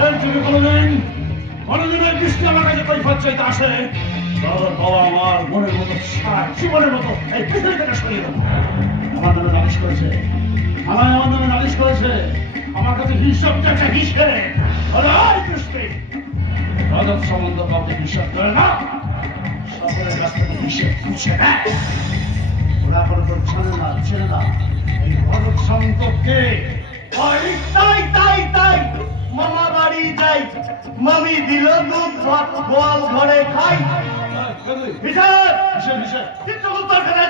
এর যদি কোনোদিনের দৃষ্টি আমার কাছে কৈফিয়ত চাইতে আসে, তাহলে বাবা আমার মনের মতো জীবনের মতো এই পৃথিবী থেকে সরিয়ে দেবো। আমার নামে নালিশ করেছে, আমার নামে নালিশ করেছে, আমার কাছে হিসাব চাইছে হিসেবে। দৃষ্টি রাজক সম্বন্ধ কাউকে হিসাব করে না, সকলের কাছ থেকে হিসেব খুঁজে নেয়। ওরা করে তো চেনে না এই রাজক সম্পর্কে। তাই মামা বাড়ি যাই, মামি দিল দুধ ভাত গোয়াল ঘরে খাই।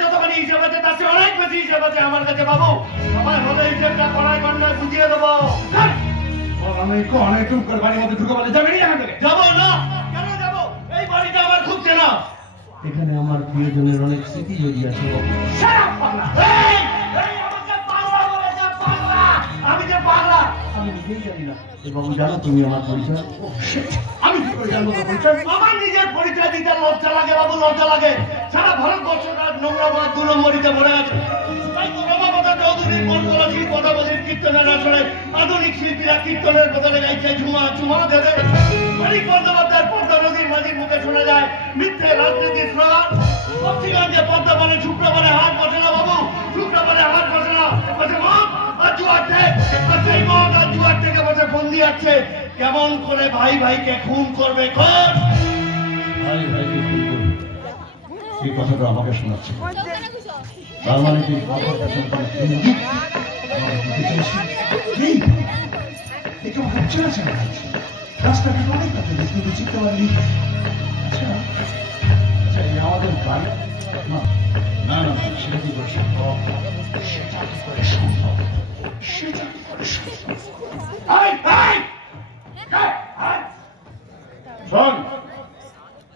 যতখানি হিসেব আছে তার চেয়ে অনেক বেশি হিসেব আছে আমার কাছে বাবু। আমার হলে হিসেবটা কড়াই গন্ডায় বুঝিয়ে দেবো। আমি অনেক টুক করে বাড়ির মধ্যে ঢুকে বলে যাবেনি এখান থেকে। যাবো না, কেন যাবো? এই বাড়িটা আমার খুব চেনা, এখানে আমার প্রিয়জনের অনেক স্মৃতি জড়িয়ে আছে। আমি যে পাগলা আমি নিজেই জানি না। বাবু জানো তুমি আমার পরিচয়? আমি কি করে জানবো তোর পরিচয়? আমার নিজের পরিচয় দিতে লজ্জা লাগে বাবু, লজ্জা লাগে। সারা ভারতবর্ষের নোংরা বা 2 নম্বরিতে ভরে আছে। তাই তো রমাপতি চৌধুরীর কলকলাশীল কথা বলে কীর্তনের আসলে আধুনিক শিল্পীরা কীর্তনের বদলে গাইছে ঝুমা চুমা দেবে। মানিক বন্দ্যোপাধ্যায়ের পদ্মা নদীর মাঝির মুখে শোনা যায় মিথ্যে রাজনীতির স্লোগান। পশ্চিমগঞ্জে পদ্মা বনে শুক্রবারে হাট বসে না বাবু, শুক্রবারে হাট বসে না, বসে মদ আর জুয়ার ঠেক। আর সেই মদ আর জুয়ার থেকে বসে বন্দি আছে কেমন করে ভাই ভাইকে খুন করবে। ভাই ভাইকে খুন করবে, এই কথাটা আমাকে শোনাচ্ছে। তার মানে কি রাস্তাঘাট অনেক কথা কিন্তু চিনতে পারিনি। আচ্ছা আমাদের বাড়ি না না সেটা কি করে সম্ভব? সেটা কি করে সম্ভব? সেটা কি করে সম্ভব? শোন,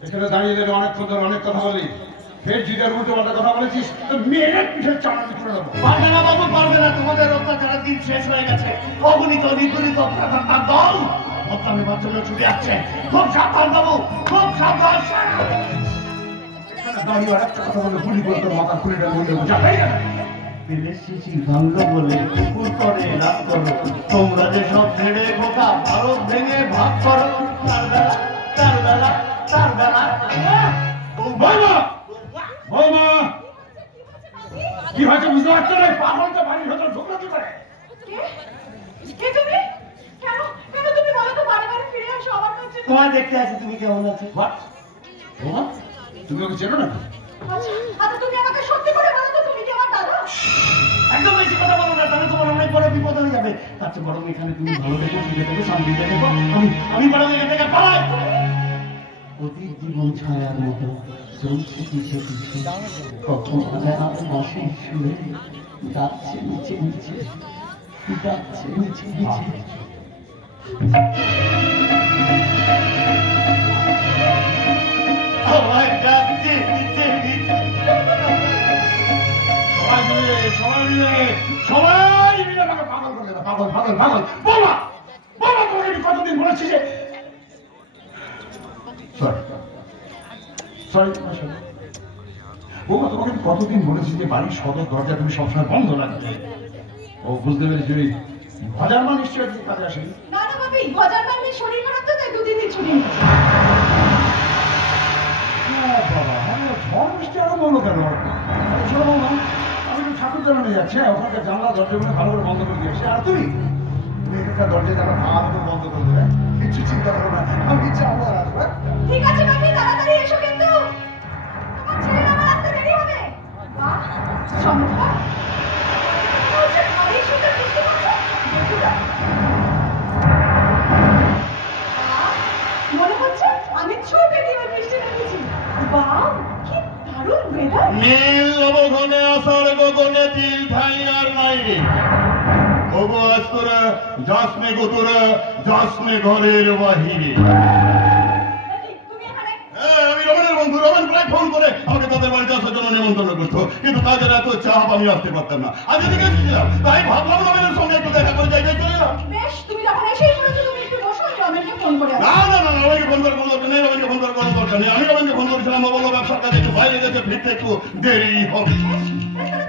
এখানে দাঁড়িয়ে দাঁড়িয়ে অনেকক্ষণ ধরে অনেক কথা বলি, ফের জিদের উল্টো পাল্টা কথা বলেছিস তো মেয়ের পিঠের চামড়া তুলে নেবো। পারবে না বাবু, পারবে না। তোমাদের অত্যাচারের দিন শেষ হয়ে গেছে। অগণিত নিপীড়িত অত্যাচার দল হত্যা নেবার জন্য ছুটে আসছে। খুব সাবধান বাবু, খুব সাবধান। দাঁড়িয়ে একটা কথা বলে গুলি করে তোর মাথা খুলে দেবো, যাবে ভাঙলো বলে কুকুর করে রাত করো। তোমরা যে সব ছেড়ে বোকা ভারত ভেঙে ভাগ করো। তার বেলা বৌমা কি হয়েছে বুঝতে পারছো না? পাগলটা বাড়ির ভেতর ঢুকলো কি করে? তোমার দেখতে আছে, তুমি কেমন আছো? বৌমা তুমি ওকে চেনো না? একদম বেশি কথা বলো না, তাহলে তোমার অনেক বড় বিপদ হয়ে যাবে। তার চেয়ে বরং এখানে তুমি ভালো দেখো, সুখে দেখো, শান্তিতে দেখো। আমি বরং এখান থেকে পালাই। অতীত জীবন ছায়ার মতো চলছে পিছে পিছে, কখন মাসে শুয়ে যাচ্ছে নিচে নিচে, যাচ্ছে নিচে নিচে। সবাই যাচ্ছে নিচে নিচে, সবাই মিলে আমাকে পাগল করে দেবে। পাগল পাগল পাগল। বৌমা বৌমা তোমাকে আমি কতদিন বলেছি যে বৌমা তোমাকে আমি কতদিন বলেছি যে বাড়ির সদর দরজা তুমি সবসময় বন্ধ রাখবে। ও বুঝতে পেরেছি ওই ভজার মা নিশ্চয়ই কাজে আসেনি। না না ভাবি, ভজার মায়ের শরীর খারাপ তো, তাই 2 দিন ছুটি নিয়েছে। বাবা ঝড় বৃষ্টি আরো বলো কেন? শোনো বৌমা, আমি তো ঠাকুর জানানো যাচ্ছে, ওখানকার জানলা দরজাগুলো ভালো করে বন্ধ করে দিয়েছে। আর তুমি এখানকার দরজা জানা ভাঙা মতো বন্ধ করে দেবে, কিছু চিন্তা করো না, আমি ইচ্ছা আবার আসবো। ঠিক আছে ভাবি, তাড়াতাড়ি এসো কিন্তু তোমার ছেলের আমার আসতে দেরি হবে। বাহ চমৎকার, আমি শুধু বুঝতে পারছো মনে হচ্ছে আমি ছোটে কি ওই বৃষ্টি দেখেছি। বাহ কি দারুণ ওয়েদার। নীল নবঘনে আষাঢ় গগনে তিল ঠাইনার নাইরে ওগো আস্তরা যাসনে গোতরা যাসনে ঘরের বাহিরে। আমি রমণের বন্ধু, রমণ প্রায় ফোন করে আমাকে তাদের বাড়িতে আসার জন্য নিমন্ত্রণ করতো, কিন্তু তাদের এত চাপ আমি আসতে পারতাম না। আজ এদিকে এসেছিলাম, তাই ভাবলাম রমেনের সঙ্গে একটু দেখা করে যাই চলে এলাম। বেশ, তুমি যখন এসেই পড়েছো তুমি একটু বসো, আমি রমেনকে ফোন করে আসবো। না না না, রমেনকে ফোন করার কোনো দরকার নেই, রমেনকে ফোন করার কোনো দরকার নেই। আমি রমেনকে ফোন করেছিলাম, ও বললো ব্যবসার কাজে একটু বাইরে গেছে, ফিরতে একটু দেরি হবে।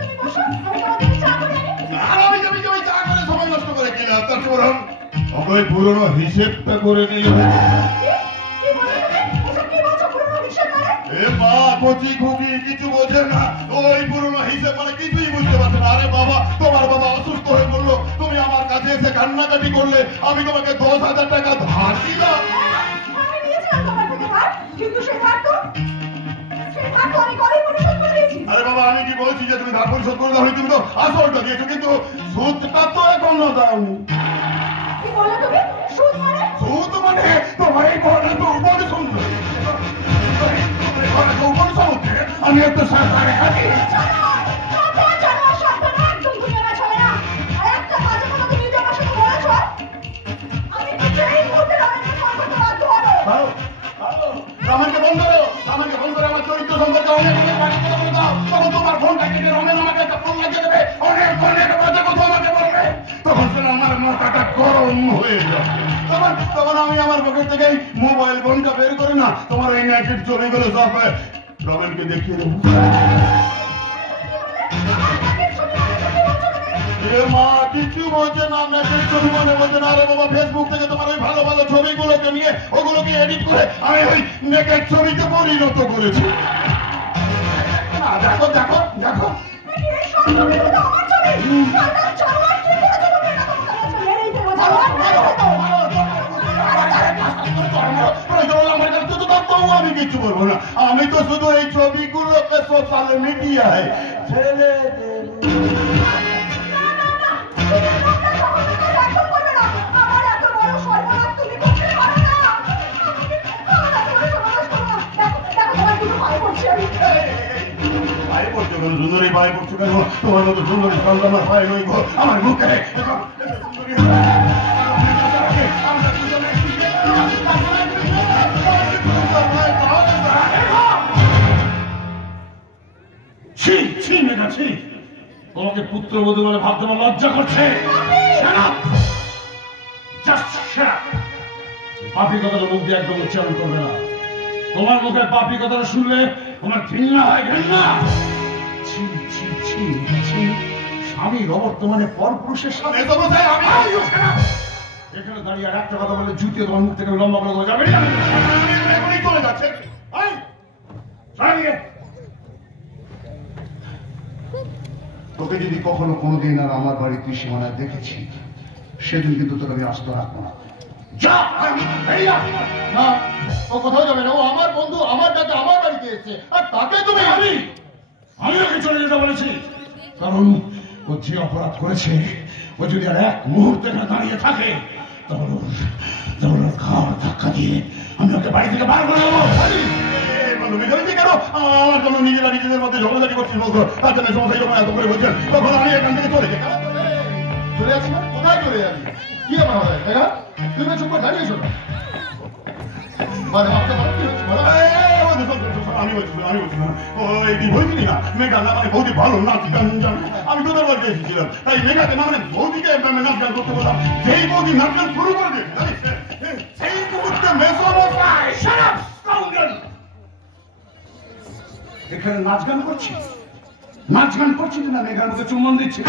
তুমি বসো, আমি তোমাকে চা করে আনি। আর আমি যাবি চা করে সময় নষ্ট করে কিনা, তার চেয়ে বরং ওই পুরনো হিসেবটা করে নিলে কি বলে তুমি? এসব কি বলছো? পুরনো হিসাব মানে? এ মা কচি খুবই কিছু বোঝে না, ওই পুরনো হিসেব মানে কিছুই বুঝতে পারছে না। আরে বাবা, তোমার বাবা অসুস্থ হয়ে পড়লো, তুমি আমার কাছে এসে কান্নাকাটি করলে, আমি তোমাকে 10,000 টাকা ধার দিলাম। আমি নিয়েছিলাম তোমার থেকে ধার, কিন্তু সেই ধার তো আমি করেই পরিশোধ করে দিয়েছি। আরে বাবা, আমি কি বলছি যে তুমি ধার পরিশোধ করে দাও? তুমি তো আসলটা দিয়েছো, কিন্তু সুদটা তো এখনো দাওনি। কি বললে তুমি? সুদ মানে? সুদ মানে তোমার এই ঘরে তো উপরে শুনছো, উপরে শুনছে আমি একটু সরকারে আছি। রমেনকে ফোন করো, রমেনকে ফোন করে আমার চরিত্র সম্পর্কে অনেক অনেক বাজে কথা বলে দাও। তখন তোমার ফোনটা কেটে রমেন আমাকে একটা ফোন লাগিয়ে দেবে, অনেক অনেক বাজে কথা আমাকে বলবে। তখন সেটা আমার মাথাটা গরম হয়ে যাবে। তখন আমি আমার পকেট থেকে মোবাইল ফোনটা বের করে না, তোমার ওই নেটের ছবিগুলো সব রমেনকে দেখিয়ে দেবো। মা কিছু বলছে না, নেটের ছবি মানে বলছে না। আরে বাবা, ফেসবুক থেকে তোমার ওই ভালো ভালো ছবিগুলোকে নিয়ে ওগুলোকে এডিট করে আমি ওই নেটের ছবিতে পরিণত করেছি। দেখো দেখো দেখো, আমি কিছু বলবো না, আমি তো শুধু এই ছবিগুলোকে সোশ্যাল মিডিয়ায় ছেড়ে সুন্দরী ভাই করছো কেন? তোমার মতো সুন্দরী সন্তান হয় নই গো আমার মুখে। তোমাকে পুত্রবধূ বলে ভাবতে আমার লজ্জা করছে। পাপি কথাটা মুখ দিয়ে একদম উচ্চারণ করবে না। তোমার মুখে পাপি কথাটা শুনলে তোমার ঘৃণা হয়, ঘৃণা। স্বামীর অবর্তমানে পরপুরুষের সাথে এখানে দাঁড়িয়ে আর একটা কথা বলে জুতিয়ে তোমার মুখ থেকে লম্বা করে দেওয়া যাবে না। চলে যাচ্ছে। তোকে যদি কখনো কোনোদিন আর আমার বাড়ির ত্রিসীমানায় দেখেছি, সেদিন কিন্তু তোকে আমি আস্ত রাখবো না। না, ও কোথাও যাবে না। ও আমার বন্ধু, আমার কাছে আমার বাড়িতে এসেছে, আর তাকে তুমি আমি ওকে চলে যেতে বলেছি, কারণ ও যে অপরাধ করেছে, ও যদি আর এক মুহূর্তে এখানে দাঁড়িয়ে থাকে, তাহলে ওর ঘাড় ধাক্কা দিয়ে আমি ওকে বাড়ি থেকে বার করে দেবো। কেন আমার জন্য নিজেরা নিজেদের মধ্যে ঝগড়াঝাটি করছিস বলতো, তার জন্য সমস্যা যখন এত করে বলছেন, তখন আমি এখান থেকে চলে যাই। চলে যাচ্ছি না? কোথায় চলে যাবি? কি আমার হবে? তুই চুপ করে দাঁড়িয়েছো না? আমি তোদের বাড়িতে এসেছিলাম, তাই মেঘাকে মানে বৌদিকে নাচ গান করতে বললাম। যেই বৌদি নাচ গান শুরু করে দিয়েছে সেই মুহূর্তে মেসমশাই এখানে নাচ গান করছি না মেঘার মধ্যে চুম্বন দিচ্ছি।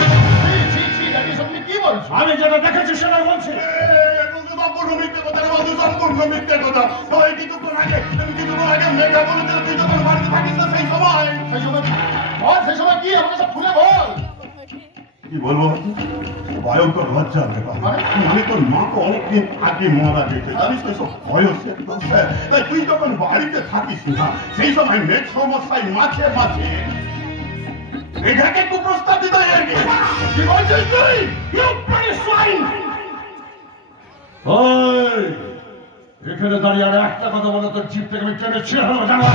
কি বলছো? আমি যেটা দেখেছি সেটা বলছি। মিথ্যে কথা বলছো, সম্পূর্ণ মিথ্যে কথা। ওই কিছুক্ষণ আগে মেঘা বলেছিল তুই যখন বাড়িতে থাকিস না, সেই সময় কি আমাকে সব খুলে বল। কি বলবো? ভয়ঙ্কর লজ্জা ব্যাপার। আমি তোর মা তো অনেকদিন আগে মারা গেছে, জানিস তো সব বয়সের দোষ। তাই তুই যখন বাড়িতে থাকিস না, সেই সময় মেঘ সমস্যায় মাঝে মাঝে মেঘাকে কুপ্রস্তাব দিতে হয়। কি বলছিস তুই? এখানে দাঁড়িয়ে আর একটা কথা বলে তোর জিভ থেকে আমি টেনে ছিঁড়ে ফেলবো, জানো?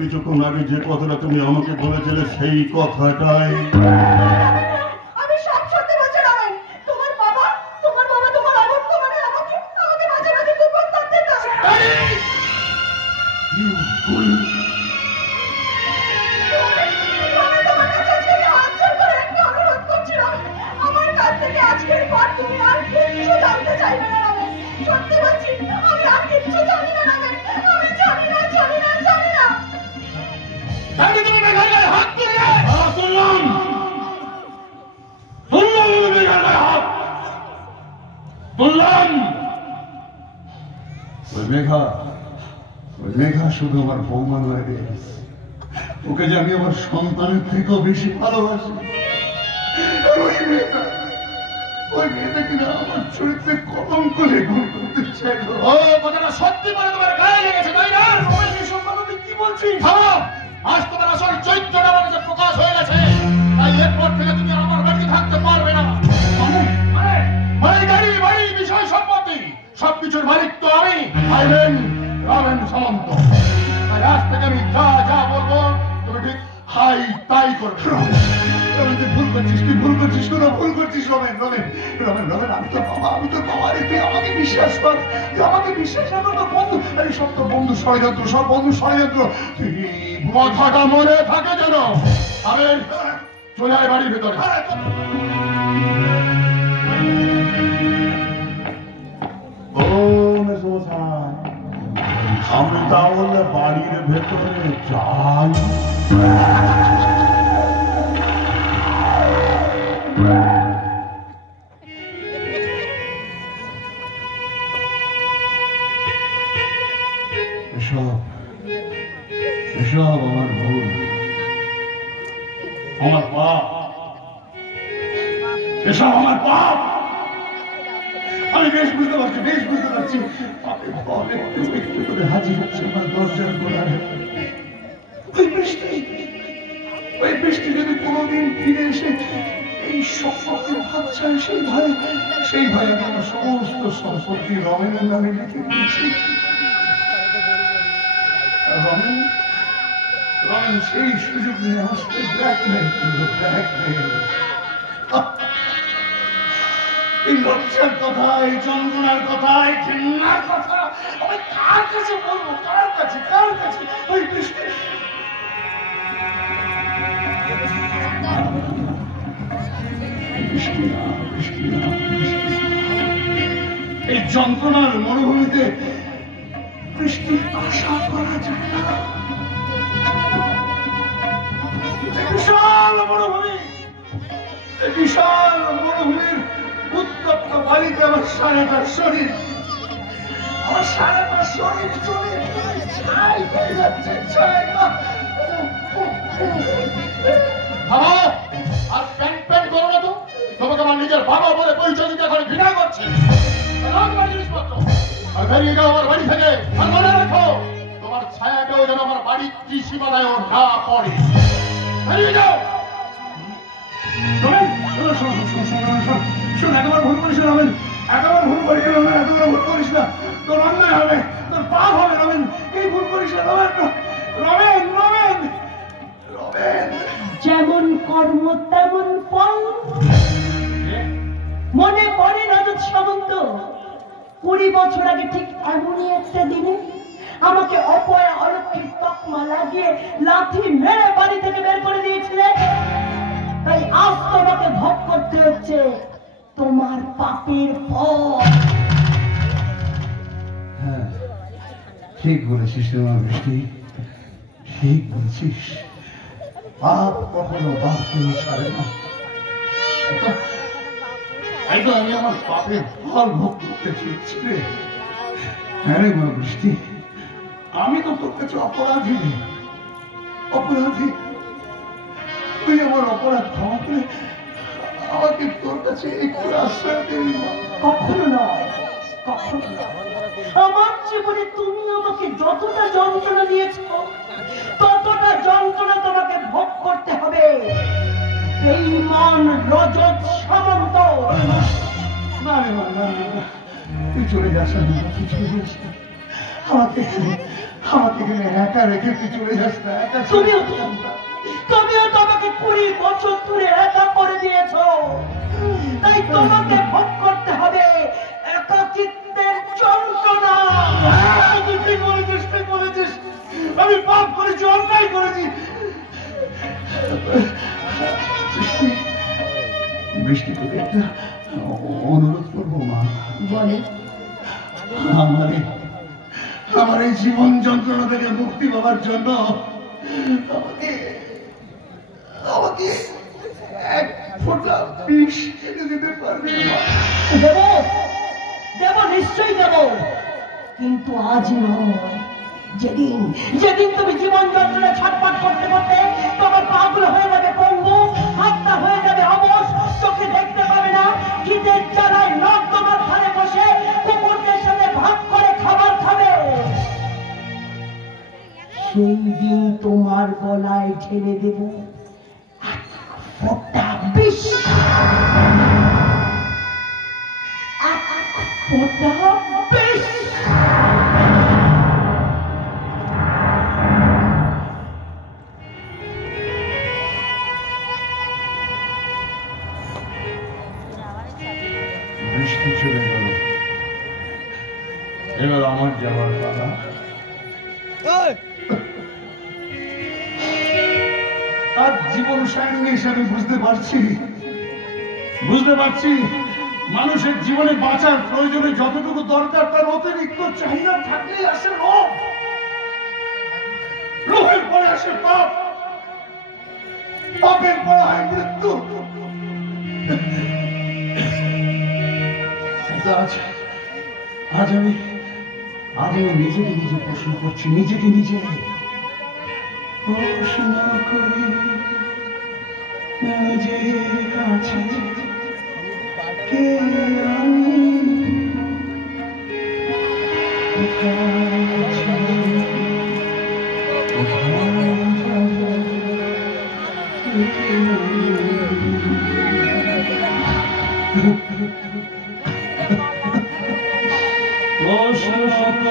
কিছুক্ষণ আগে যে কথাটা তুমি আমাকে বলেছিলে, সেই কথাটাই আমি সব সত্যি বলছি রমেন। তোমার বাবা তোমার অবর্তমানে আমাকে মাঝে মাঝে কুপ্রস্তাব দিত। তোমার কাছে আজকে হাত জোড় করে একটা অনুরোধ করছিলাম, আমার কাছ থেকে আজকের পর তুমি আর কিচ্ছু জানতে সত্যি বলছি আমি আর কিচ্ছু জানি না রমেন, আমি জানি না জানি না জানি না। তাহলে তুমি মেঘার গায়ে হাত তুললে? তুললাম তুললাম আমি মেঘার গায়ে হাত তুললাম। ওই মেঘা শুধু আমার বৌমা নয় রে, ওকে যে আমি আমার সন্তানের থেকেও বেশি ভালোবাসি। ওই মেয়েটা কিনা আমার চরিত্রে কলঙ্ক লেখন করতে চাইল। ও কথাটা সত্যি বলে তোমার গায়ে লেগেছে তাই না? তুই কি বলছিস? থামো, আজ তোমার আসল চরিত্রটা মানুষের প্রকাশ হয়ে গেছে, তাই এরপর থেকে তুমি আমার বাড়িতে থাকতে পারবে না। বাড়ি বিষয় সম্পত্তি সবকিছুর মালিক তো আমি, রমেন সামন্ত। তাই আজ থেকে আমি যা বলবো তুমি ঠিক হাই তাই করবে। তুই ভুল করছিস, তুই ভুল করছিস, তোরা ভুল করছিস রমেন। আমি তো বাবা রে, তুই আমাকে বিশ্বাস কর, তুই আমাকে বিশ্বাস কর। তো বন্ধু, আরে সব তো বন্ধু ষড়যন্ত্র, সব বন্ধু ষড়যন্ত্র। তুই কথাটা মনে থাকে যেন। আমি চলে আয় বাড়ির ভেতরে। ও মেসোমশাই, আমি তাহলে বাড়ির ভেতরে যাই। এসব আমার ভুল, আমার পাপ, এসব আমার পাপ। আমি বেশ বুঝতে পারছি। একটু করে হাজির হচ্ছে আমার দরজার গোড়ায়। ওই বৃষ্টি যদি কোনোদিন ফিরে এসে এই সম্পত্তি ভাগ চায়, সেই ভয়ে আমি আমার সমস্ত সম্পত্তি রমেনের নামে লিখে দিয়েছি। রমেন সেই সুযোগ নিয়ে আমার সাথে ব্ল্যাকমেইল করলো। এই লজ্জার কথা, এই যন্ত্রণার কথা, এই ঘৃণার কথা আমি কার কাছে বলবো? কার কাছে? ওই বৃষ্টি এই যন্ত্রণার মরুভূমিতে বৃষ্টির আশা করা যায় না। বিশাল মরুভূমির উত্তপ্ত বালিতে আমার সারাটা শরীর চলে ছাই হয়ে যাচ্ছে। আর প্যান করো না তো, তোমাকে আমার নিজের বাবা বলে পরিচয় দিতে এখন ঘৃণা করছে। আর বেরিয়ে যাও আমার বাড়ি থেকে। আর মনে রাখো, তোমার ছায়াটাও যেন আমার বাড়ির ত্রিসীমানায় না পড়ে। বেরিয়ে যাও। একবার ভুল করিস না রমেন, একবার ভুল করিস না। তোর অন্যায় হবে, তোর পাপ হবে রমেন। এই ভুল করিস না রমেন। যেমন কর্ম তেমন ফল। মনে পড়ে রজত সামন্ত 20 বছর আগে ঠিক এমনই একটা দিনে আমাকে অপয়া অলক্ষীর তকমা লাগিয়ে লাথি মেরে বাড়ি থেকে বের করে দিয়েছিলে। তাই আজ তোমাকে ভোগ করতে হচ্ছে তোমার পাপের ফল। হ্যাঁ, ঠিক বলেছিস তোমার বৃষ্টি, ঠিক বলেছিস। পাপ কখনো বাপকেও ছাড়ে না। আমি আমার পাপের ফল ভোগ করতে চেয়েছি রে। হ্যাঁ রে মা বৃষ্টি, আমি তো তোর কাছে অপরাধী। তুই আমার অপরাধ ক্ষমা করে আমাকে তোর কাছে একটু আশ্রয় দিবি। কখনো নয়। আমার জীবনে তুমি আমাকে যতটা যন্ত্রণা দিয়েছ, ততটা যন্ত্রণা তোমাকে ভোগ করতে হবে। বেঈমান রজত সামন্ত। না, তুই চলে যাস না, আমাকে এখানে একা রেখে তুই চলে যাস না। তুমিও তোমাকে 20 বছর ধরে একা করে দিয়েছ, তাই তোমাকে ভোগ করতে হবে একাকিত্বের যন্ত্রণা। তুই ঠিক বলেছিস। আমি পাপ করেছি, অন্যায় করেছি। বৃষ্টি তোকে একটা অনুরোধ করবো মা। বলে আমার এই জীবন যন্ত্রণা থেকে মুক্তি পাওয়ার জন্য আমাকে এক ফোঁটা বিষ এনে দিতে পারবে? দেব দেব, নিশ্চয়ই দেব, কিন্তু আজ নয়। যেদিন যেদিন তুমি জীবন যন্ত্রণা ছটফট করতে করতে তোমার পাগুলো হয়ে যাবে পঙ্গু, হাতটা হয়ে যাবে অবশ, চোখে দেখতে পাবে না, খিদের জ্বালায় নখ তোমার ধারে বসে কুকুরদের সাথে ভাগ করে খাবার খাবে, সেই দিন তোমার গলায় ঢেলে দেব এক ফোঁটা বিষ। এক ফোঁটা বিষ। বৃষ্টি চলে গেল, এবার আমার যাওয়ার পালা। আর জীবন সায়নে এসে আমি বুঝতে পারছি মানুষের জীবনে বাঁচার প্রয়োজনে যতটুকু দরকার তার অতিরিক্ত চাহিদা থাকলেই আসে লোভ, লোভের পরে আসে পাপ, পাপের পরে হয় মৃত্যু। আজ আমি নিজেকে নিজে প্রশ্ন করছি, নিজেকে নিজে প্রশ্ন করি নিজের কাছে, কে আমি, কোথায় ছিলাম, কোথায় যাবো,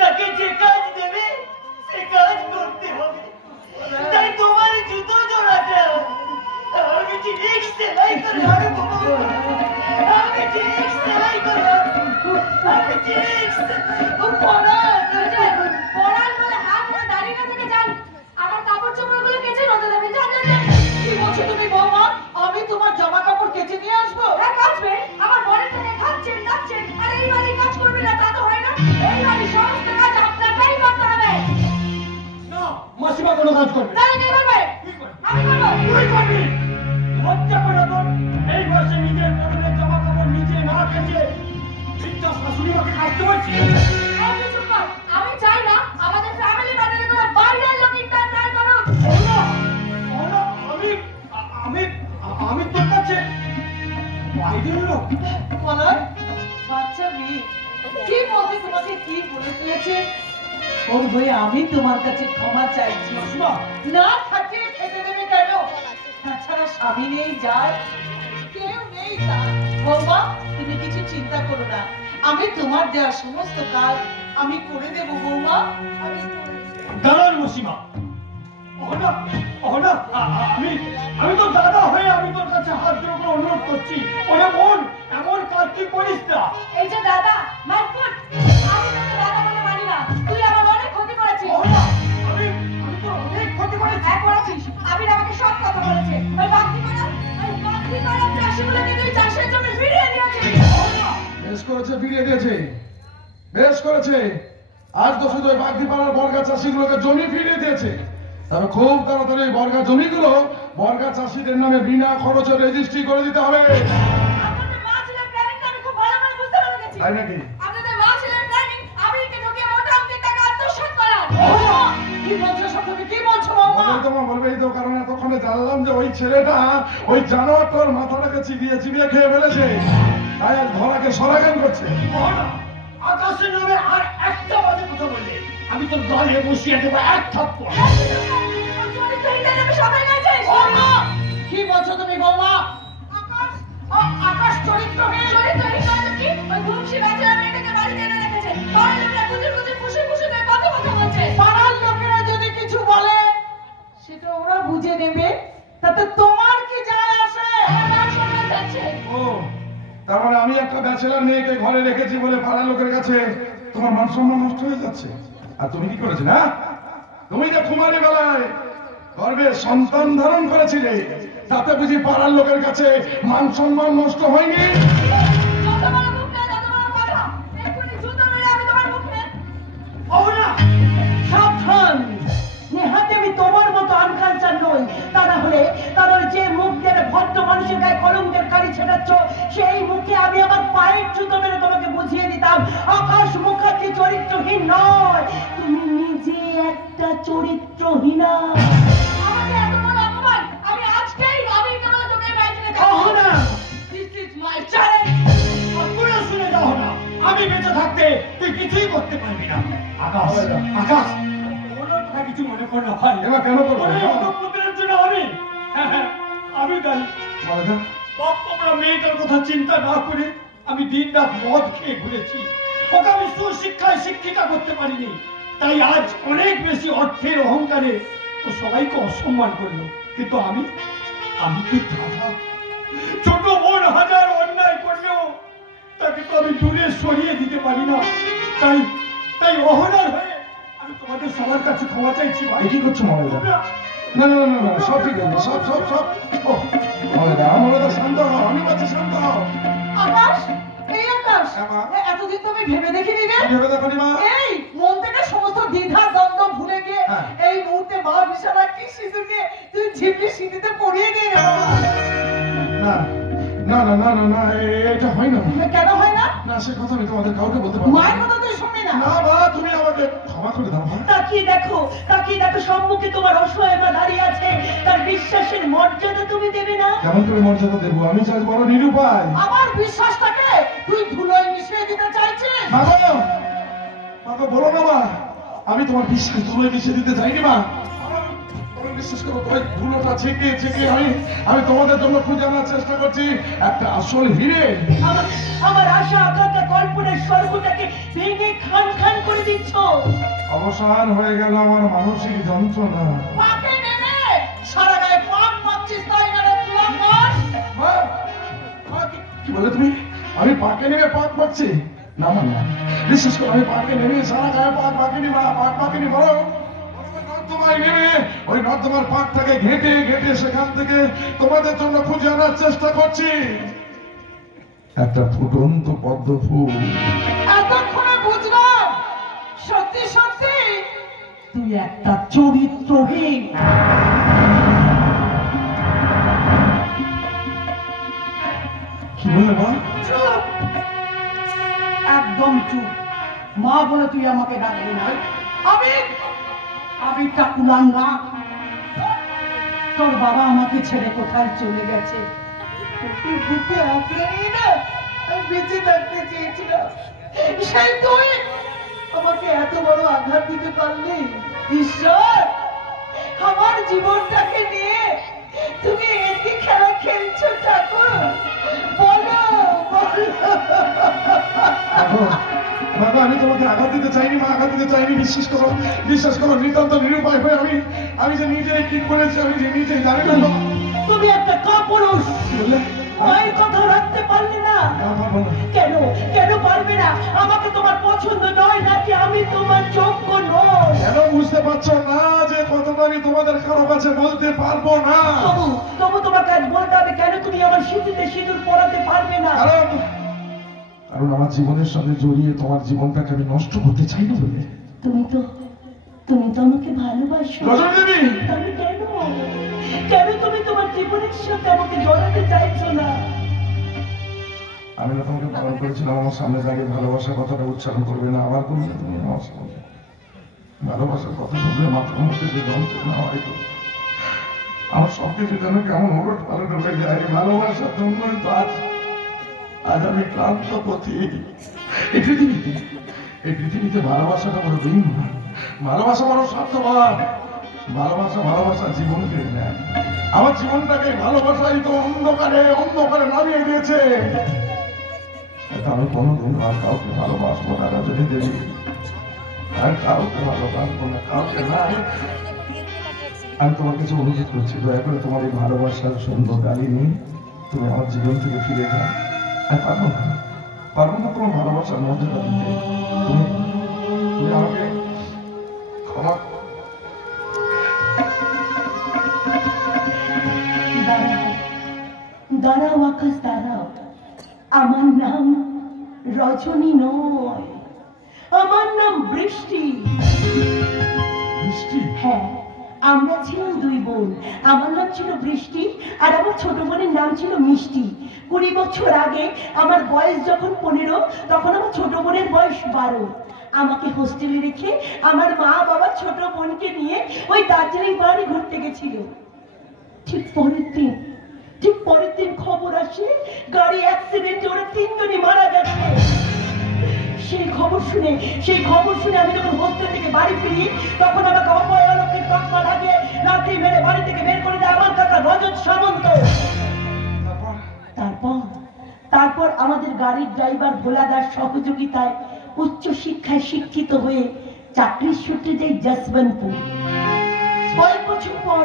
তাকে যে কাজ দেবে সে কাজ কোনো কাজ করবে তাহলে কে করবে? তুই করবি। আমি করবো। তুই করবি। লজ্জা করে তোর এই বয়সে নিজের পরনের জামা কাপড় নিজে না কেচে ঠিকঠাক শাশুড়ি মাকে কাটতে পারছি এই তুই চুপ কর। আমি চাই না আমাদের ফ্যামিলি ম্যাটারে কোনো বাইরের লোক ইন্টারফেয়ার করুক। আমি তোর কাছে বাইরের লোক বলার বাচ্চা মেয়ে কি বলতে তোমাকে কি বলে ফেলেছে ওর হয়ে আমি তোমার কাছে ক্ষমা চাইছি না থাকে খেতে দেবে কেন তাছাড়া স্বামী নেই যায় কেউ নেই তার বৌমা তুমি কিছু চিন্তা করো না আমি তোমার দেওয়া সমস্ত কাজ আমি করে দেবো বৌমা আমি করে দেবো। দাঁড়ান মসিমা আমি তো দাদা হয়ে আমি তোর কাছে হাত জোড় করে অনুরোধ করছি ওরে বোন এমন কাজ তুই করিস না এই যে দাদা মাইকুট আমি তোকে দাদা বলে মানি না তুই আমার অনেক ক্ষতি করেছিস আমি তোর অনেক ক্ষতি করেছি হ্যাঁ করেছিস আবির আমাকে সব কথা বলেছে ওই বাকি করা চাষিগুলোকে তুই চাষের জন্য ফিরিয়ে দিয়েছিস বেশ করেছে, ফিরিয়ে দিয়েছে, বেশ করেছে। আজ তো শুধু ওই বাগদিপাড়ার বর্গা চাষিগুলোকে জমি ফিরিয়ে দিয়েছে। তবে খুব তাড়াতাড়ি এই বর্গা জমিগুলো বর্গা চাষিদের নামে বিনা খরচে রেজিস্ট্রি করে দিতে হবে। আপনাদের মা ছেলের প্ল্যানিংটা আমি খুব ভালো করে বুঝতে পেরে গেছি তাই নাকি? আপনাদের মা ছেলের প্ল্যানিং আবিরকে ঢুকিয়ে মোটা অঙ্কের টাকা আত্মসাৎ করা কি বলছো সব তুমি কি বলছো বাবা বলবেই তো, কারণ এতক্ষণে জানলাম যে ওই ছেলেটা ওই জানোয়ারটার মাথাটাকে চিবিয়ে চিবিয়ে খেয়ে ফেলেছে, তাই আজ ধরাকে সরাগান করছে। আকাশের নামে আর একটা বাজে কথা বললে আমি তোর দলে বসিয়ে দেবো এক থাপ্পড় কি বলছো তুমি বৌমা আকাশ চরিত্রহীন মানে কি ওই ঘুমসি বেচারা মেয়েটাকে বাড়িতে এনে রেখেছে পাড়ার লোকেরা বুঝে বুঝে ফুসে ফুসে করে কথা বলছে পাড়ার লোকেরা যদি কিছু বলে সেটা ওরা বুঝে নেবে তাতে তোমার কি যায় আসে আমার শোনা যাচ্ছে ও, তার মানে আমি একটা ব্যাচেলার মেয়েকে ঘরে রেখেছি বলে পাড়ার লোকের কাছে তোমার মান সম্মান নষ্ট হয়ে যাচ্ছে। আর তুমি কি করেছিলে? না, তুমি যে কুমারী বেলায় গর্ভে সন্তান ধারণ করেছিলে তাতে বুঝি পাড়ার লোকের কাছে মান সম্মান নষ্ট হয়নি? যত বড় মুখ না যত বড় কথা এক্ষুনি জুতো মেরে আমি তোমার মুখে সাবধান নেহাতে আমি তোমার মতো আনকালচার নই তা না হলে তার যে মুখ দিয়ে ভদ্র মানুষের গায়ে কলঙ্কের কালি ছেটাচ্ছ সেই মুখে আমি আমার পায়ের জুতো মেরে তোমাকে বুঝিয়ে দিতাম আকাশ মুখার্জি চরিত্রহীন নয় তুমি নিজে একটা চরিত্রহীনা আমাকে এত বড় অপমান আমি আজকেই আবিরকে বলে তোকে বাড়ি থেকে ওহ না। দিস ইজ মাই চ্যালেঞ্জ তুইও শুনে যাও না আমি বেঁচে থাকতে তুই কিছুই করতে পারবি না আকাশ আকাশ ওর কথা কিছু মনে কর না ভাই এবার কেন করবো? ওরে অধঃপতনের জন্য আমি দায়ী বাপ মেয়েটার কথা চিন্তা না করে আমি দিন রাত মদ খেয়ে ঘুরেছি ওকে আমি সুশিক্ষায় শিক্ষিতা করতে পারিনি তাই আজ অনেক বেশি অর্থের অহংকারে ও সবাইকে অসম্মান করলো কিন্তু আমি তো দাদা ছোট বোন হাজার অন্যায় করলেও তাকে তো আমি দূরে সরিয়ে দিতে পারি না তাই অহনার হয়ে আমি তোমাদের সবার কাছে ক্ষমা চাইছি ভাই কি করছো মমতা? না না না না, সব ঠিক আছে, সব সব সব মমতা শান্ত হও, আমি বলছি শান্ত হও। আকাশ এই আকাশ হ্যাঁ, মা। এতদিন তুমি ভেবে দেখিনি রে ভেবে দেখো নি মা? এই মন থেকে সমস্ত দ্বিধা দ্বন্দ্ব ভুলে গিয়ে হ্যাঁ। এই মুহূর্তে মা বিশালা কি সিঁদুর নিয়ে তুই ঝিপড়ি সিঁথিতে পরিয়ে দিয়ে রে না না না না না না, এটা হয় না। কেন হয় না না, সে কথা আমি তোমাদের কাউকে বলতে পারবো না। মায়ের কথা তুই শুনবি না না মা, তুমি আমাকে ক্ষমা করে দাও মা। তাকিয়ে দেখো সম্মুখে তোমার অসহায় মা দাঁড়িয়ে আছে তার বিশ্বাসের মর্যাদা তুমি দেবে না কেমন করে মর্যাদা দেবো? আমি চাই বড় নিরুপায়। আমার বিশ্বাসটাকে তুই ধুলোয় মিশিয়ে দিতে চাইছিস মাগো বলো না মা, আমি তোমার বিশ্বাস ধুলোয় মিশিয়ে দিতে চাইনি মা। আমার বিশ্বাস করো, ওই ধুলোটা ছেঁকে ছেঁকে আমি তোমাদের জন্য খুঁজে আনার চেষ্টা করছি একটা আসল হিরে। আমার আশা আকাঙ্ক্ষা কল্পনার স্বর্গটাকে ভেঙে খান খান করে দিচ্ছ অবসান হয়ে গেল আমার মানসিক যন্ত্রণা। পাকে নেমে সারা গায়ে পাক পাচ্ছিস তাই না রে তুলাঙ্গন মা, কি বলে তুমি? আমি পাকে নেমে পাক পাচ্ছি? না মা না, বিশেষ করে আমি পাকে নেমে সারা গায়ে পাক পাকিনি মা, পাক পাকিনি বড় নর্দমায় নেমে ওই নর্দমার পাকটাকে ঘেঁটে ঘেঁটে সেখান থেকে তোমাদের জন্য খুঁজে আনার চেষ্টা করছি একটা ফুটন্ত পদ্ম ফুল। এতক্ষণে বুঝলাম সত্যি সত্যি তুই তুই একটা চরিত্রহীন। কি বললে মা? চুপ, একদম চুপ। মা বলে তুই আমাকে ডাকবি না। আমি কুলাঙ্গা। তোর বাবা আমাকে ছেড়ে কোথায় চলে গেছে, তোর বুকে আঁকড়ে নিয়ে না আমি বেঁচে থাকতে চেয়েছিলাম। সেই তুই আমাকে এত বড় আঘাত দিতে পারলি। ঈশ্বর, আমার জীবনটাকে নিয়ে তুমি একই খেলা খেলছো ঠাকুর? বলো বাবা, আমি তোমাকে আঘাত দিতে চাইনি মা, আঘাত দিতে চাইনি। বিশ্বাস করো নিতান্ত নিরুপায় হয়ে আমি যে নিজেই ঠিক করেছি, আমি যে নিজেই জানি না। তুমি একটা কাপুরুষ, মায়ের কথা রাখতে পারলে না কেন? কেন পারবে না? আমাকে তোমার পছন্দ নয় নাকি আমি তোমার যোগ্য নই? কেন বুঝতে পারছো না যে কতটা আমি তোমাদের কারো কাছে বলতে পারবো না? তবু তোমাকে আজ বলতে হবে কেন তুমি আমার স্মৃতিতে সিঁদুর পরাতে পারবে না? কারণ আমার জীবনের সঙ্গে জড়িয়ে তোমার জীবনটাকে আমি নষ্ট করতে চাই না বলে। তুমি তো আমাকে ভালোবাসো। রজনী, আমি কেন তুমি তোমার জীবনের সাথে আমাকে জড়াতে চাইছো না? আমি না তোমাকে বারণ করেছিলাম আমার সামনে দাঁড়িয়ে ভালোবাসার কথাটা উচ্চারণ করবে না। আবার করবে তুমি আমার সামনে ভালোবাসার কথা বললে মাথার মধ্যে যে যন্ত্রণা হয়, আমার সবকিছু যেন কেমন ওলট পালট হয়ে যায়। ভালোবাসার জন্যই তো আজ আমি ক্লান্ত পথিক। এই পৃথিবীতে ভালোবাসাটা বড় বেঈমান, ভালোবাসা বড় স্বার্থবান। ভালোবাসা জীবন কেড়ে নেয়। আমার জীবনটাকে ভালোবাসাই তো অন্ধকারে নামিয়ে দিয়েছে। আমি কোনোদিন আর কাউকে ভালোবাসবো না রজনী দেবী, আর কাউকে ভালোবাসবো না, কাউকে না। আমি তোমার কিছু অনুরোধ করছি, দয়া করে তোমার এই ভালোবাসার সুন্দর গালি নিয়ে তুমি আমার জীবন থেকে ফিরে যাও। আমি পারবো না তোমার ভালোবাসার মর্যাদা দিতে। তুমি আমাকে ক্ষমা। দাঁড়াও আকাশ, দাঁড়াও। আমার নাম রজনী নয়, আমার নাম বৃষ্টি। হ্যাঁ, আমরা ছিলাম দুই বোন। আমার নাম ছিল বৃষ্টি আর আমার ছোট বোনের নাম ছিল মিষ্টি। 20 বছর আগে আমার বয়স যখন 15, তখন আমার ছোট বোনের বয়স 12। আমাকে হোস্টেলে রেখে আমার মা বাবা ছোট বোনকে নিয়ে ওই দার্জিলিং পাহাড়ে ঘুরতে গেছিল। ঠিক পরের দিন খবর আসে গাড়ি অ্যাক্সিডেন্টে ওরা 3 জনই মারা গেছে। সেই খবর শুনে আমি যখন হোস্টেল থেকে বাড়ি ফিরি, তখন আমাকে অপয়ালকের তকমা লাগিয়ে লাঠি মেরে বাড়ি থেকে বের করে দেয় আমার কাকা রজত সামন্ত। তারপর আমাদের গাড়ির ড্রাইভার ভোলা দাস সহযোগিতায় উচ্চ শিক্ষায় শিক্ষিত হয়ে চাকরির সূত্রে যাই যশবন্তপুর। কয়েক বছর পর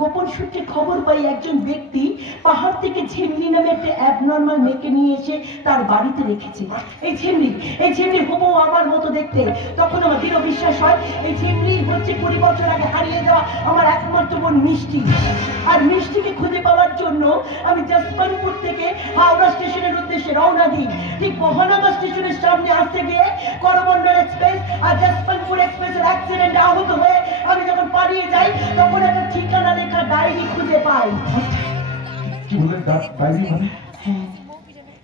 গোপন সূত্রে খবর পাই একজন ব্যক্তি পাহাড় থেকে ঝিমলি নামে একটা অ্যাবনর্মাল মেয়েকে নিয়ে এসে তার বাড়িতে রেখেছে। এই ঝিমলি হুবহু আমার মতো দেখতে। তখন আমার দৃঢ় বিশ্বাস হয় এই ঝিমলি হচ্ছে 20 বছর আগে হারিয়ে যাওয়া আমার একমাত্র বোন মিষ্টি। আর মিষ্টিকে খুঁজে পাওয়ার জন্য আমি যশবন্তপুর থেকে হাওড়া স্টেশনের উদ্দেশ্যে রওনা দিই। ঠিক মহানগর স্টেশনের সামনে আসতে গিয়ে করমণ্ডল এক্সপ্রেস আর যশবন্তপুর এক্সপ্রেসের অ্যাক্সিডেন্টে আহত হয়ে আমি যখন পালিয়ে যাই, তখন একটা ঠিকানা লেখা ডায়েরি খুঁজে পাই। কি বলে ডায়েরি? মানে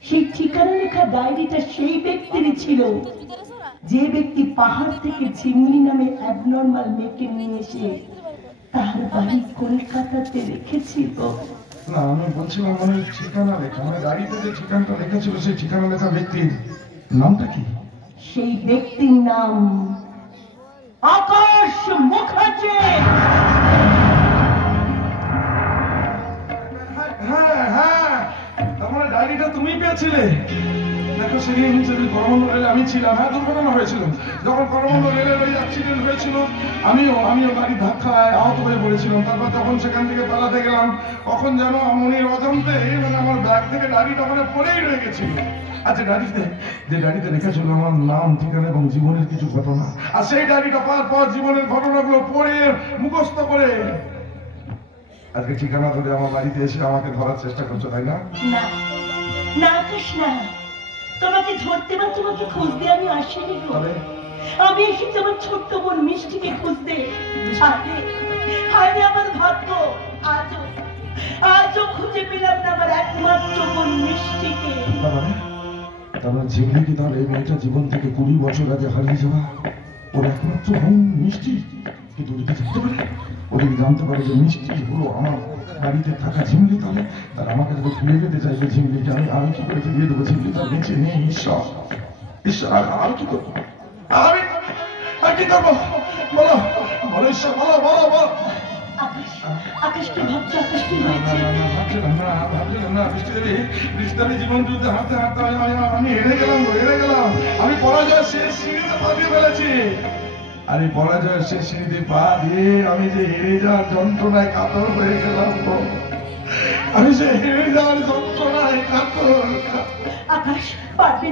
সেই ঠিকানা লেখা ডায়েরিটা সেই ব্যক্তিরই ছিল যে ব্যক্তি পাহাড় থেকে ঝিমলি নামে অ্যাবনর্মাল মেয়েকে নিয়ে এসে তার বাড়ি কলকাতাতে রেখেছিল। না, আমি বলছিলাম মানে ঠিকানা লেখা, মানে গাড়িতে যে ঠিকানাটা লেখা ছিল সেই ঠিকানা লেখা ব্যক্তির নামটা কি? সেই ব্যক্তির নাম আকাশ মুখার্জি। হ্যাঁ, তার মানে ডায়েরিটা তুমি পেয়েছিলে? দেখো, সেদিন যেদিন করমণ্ডল রেলে আমি ছিলাম, হ্যাঁ দুর্ঘটনা হয়েছিল। যখন করমণ্ডল রেলের ওই অ্যাক্সিডেন্ট হয়েছিল, আমিও গাড়ির ধাক্কায় আহত হয়ে পড়েছিলাম। তারপর যখন সেখান থেকে পালাতে গেলাম, তখন যেন মনের অজান্তে মানে আমার ব্যাগ থেকে ডায়েরিটা মানে পড়েই রয়ে গেছিল। আচ্ছা, ডায়েরিতে লেখা ছিল আমার নাম, ঠিকানা এবং জীবনের কিছু ঘটনা। আর সেই ডায়েরিটা পাওয়ার পর জীবনের ঘটনাগুলো পড়ে মুখস্থ করে আজকে ঠিকানা ধরে আমার বাড়িতে এসে আমাকে ধরার চেষ্টা করছো, তাই না? না আকাশ, না। তোমাকে ধরতে বা তোমাকে খুঁজতে আমি আসিনি। আমি এসেছি আমার ছোট্ট বোন মিষ্টিকে খুঁজতে। হায় আমার ভাগ্য, আজও খুঁজে পেলাম না আমার একমাত্র বোন মিষ্টিকে। তারপরে ঝিমলি কি তাহলে এই মেয়েটা জীবন থেকে 20 বছর আগে হারিয়ে যাওয়া ওর একমাত্র বোন মিষ্টি? কিন্তু ওদিকে জানতে পারে, ওদিকে জানতে পারে যে মিষ্টি হলো আমার বাড়িতে থাকা ঝিমলি, তাহলে তার আমাকে যদি ফিরে পেতে চাইবে ঝিমলিকে, আমি কি করে ফিরিয়ে দেবো? ঝিমলি তার বেঁচে নেই। ঈশ্বর ঈশ্বর, আর কি করবো? আমি কি করবো? বলো বলো ঈশ্বর, বলো বলো বলো। আকাশ কি ভাবছো? আকাশ কি হয়েছে? ভাবছিলাম না বৃষ্টি জীবন যুদ্ধে হাঁটতে হাঁটতে আমি হেরে গেলাম। আমি পরাজয়ের শেষ সিঁড়িতে পা দিয়ে ফেলেছি। আর এই পরাজয়ের শেষ সিঁড়িতে পা দিয়ে আমি যে হেরে যাওয়ার যন্ত্রণায় কাতর হয়ে গেলাম। আমি যে হেরে যাওয়ার যন্ত্রণায় কাতর। আকাশ, পারবে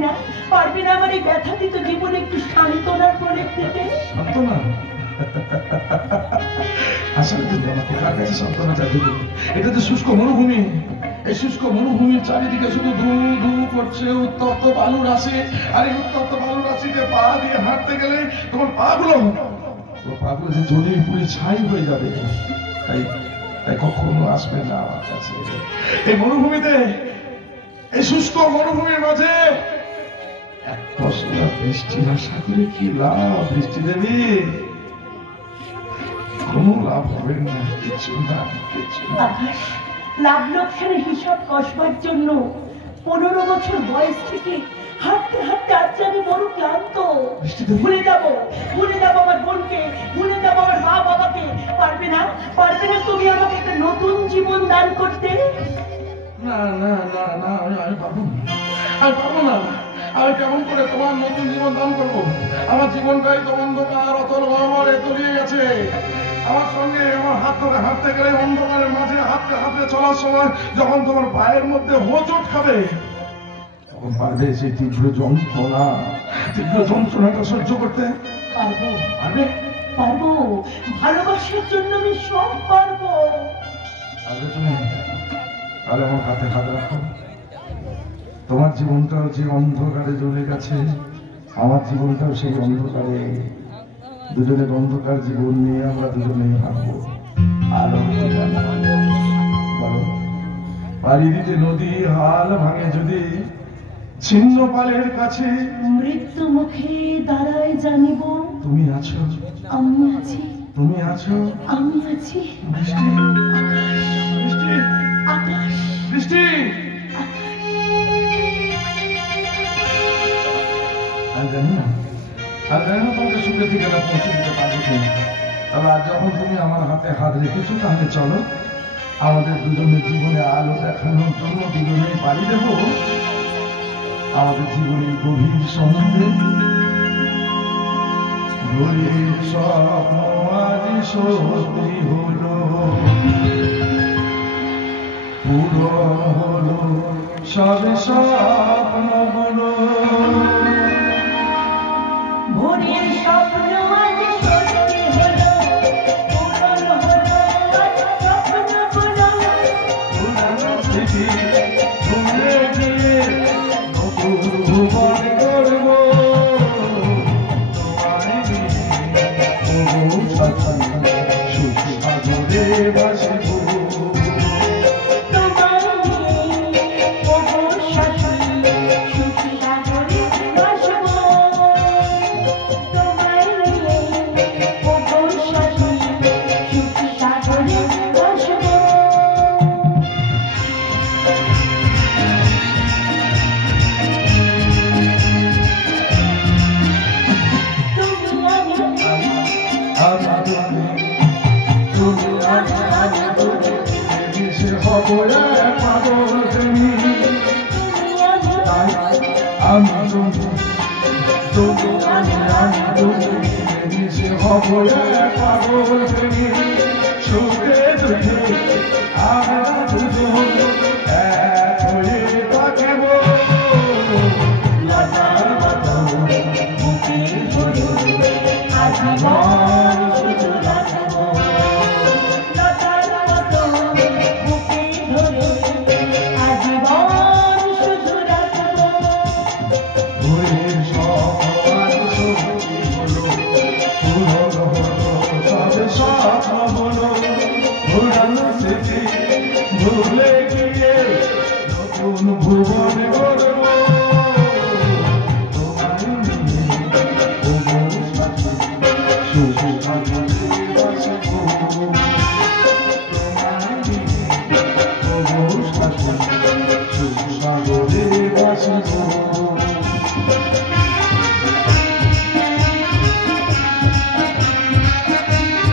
না আমার এই ব্যথাতীত জীবনে একটু সান্ত্বনার প্রলেপ দিতে? সান্ত্বনা? আসলে তুমি আমাকে কার কাছে সান্ত্বনা চাইতে দেবে? এটা যে শুষ্ক মরুভূমি, এই শুষ্ক মরুভূমির চারিদিকে শুধু ধু ধু করছে উত্তপ্ত বালু রাশি। আর এই উত্তপ্ত বালু রাশিতে পা দিয়ে হাঁটতে গেলে তোমার পাগুলো যে জ্বলে পুড়ে ছাই হয়ে যাবে। তাই কখনো আসবে না আমার কাছে। এই মরুভূমিতে, এই শুষ্ক মরুভূমির মাঝে এক পশলা বৃষ্টির আশা করে কি লাভ? বৃষ্টি দেবী, কোনো লাভ হবে না, কিছু না। আকাশ, লাভ লোকসানের হিসাব কষবার জন্য 15 বছর বয়স থেকে হাঁটতে হাঁটতে আজ আমি বড় ক্লান্ত। ভুলে যাবো আমার বোনকে, ভুলে যাবো আমার মা বাবাকে। পারবে না তুমি আমাকে একটা নতুন জীবন দান করতে? না না না না, আমি পারবো না। আমি কেমন করে তোমার নতুন জীবন দান করবো? আমার জীবনটাই তো অন্ধকার অতল গহ্বরে তলিয়ে গেছে। আমার সঙ্গে আমার হাত ধরে হাঁটতে গেলে অন্ধকারের মাঝে হাঁটতে হাঁটতে চলার সময় যখন তোমার পায়ের মধ্যে হোঁচট খাবে, তখন পারবে সেই তীব্র যন্ত্রণাটা সহ্য করতে? পারবো। ভালোবাসার জন্য আমি সব পারবো। তাহলে আমার হাতে হাত রাখো। তোমার জীবনটাও যে অন্ধকারে জ্বলে গেছে, আমার জীবনটাও সেই অন্ধকারে। দুজনের অন্ধকার জীবন নিয়ে আমরা দুজনেই হাঁটবো। আলো পাড়ি দিতে নদী হাল ভাঙে যদি ছিন্ন পালের কাছে, মৃত্যু মুখে দাঁড়ায় জানিব তুমি আছো, আমি আছি। তুমি আছো, আমি আছি। বৃষ্টি, বৃষ্টি, আকাশ, বৃষ্টি। আর জানি না তোমাকে সুখে থেকে না পৌঁছে দিতে পারবো কিনা। তবে আজ যখন তুমি আমার হাতে হাত রেখেছো, তাহলে চলো আমাদের দুজনের জীবনে আলো দেখানোর জন্য দুজনেই পাড়ি দেবো আমাদের জীবনের গভীর সমুদ্রে। গভীর স্বপ্ন আজ সত্যি হলো, পুরো হলো সবে স্বপ্নগুলো। ভোরের স্বপ্ন আজ সত্যি হলো, পূরণ হলো আজ স্বপ্নগুলো। পুরানো স্মৃতি ভুলে গিয়ে নতুন ভুবন করব তোমায় নিয়ে। সুখ সাগরে বাসব সুখে দুঃখে আমরা দুজন এক হয়ে থাকিব। লতার মতো বুকে ধরে আজীবন শুধু রাখব। লতার মতো বুকে ধরে আজীবন শুধু রাখব। ভোরের সব আজ সত্যি হলো,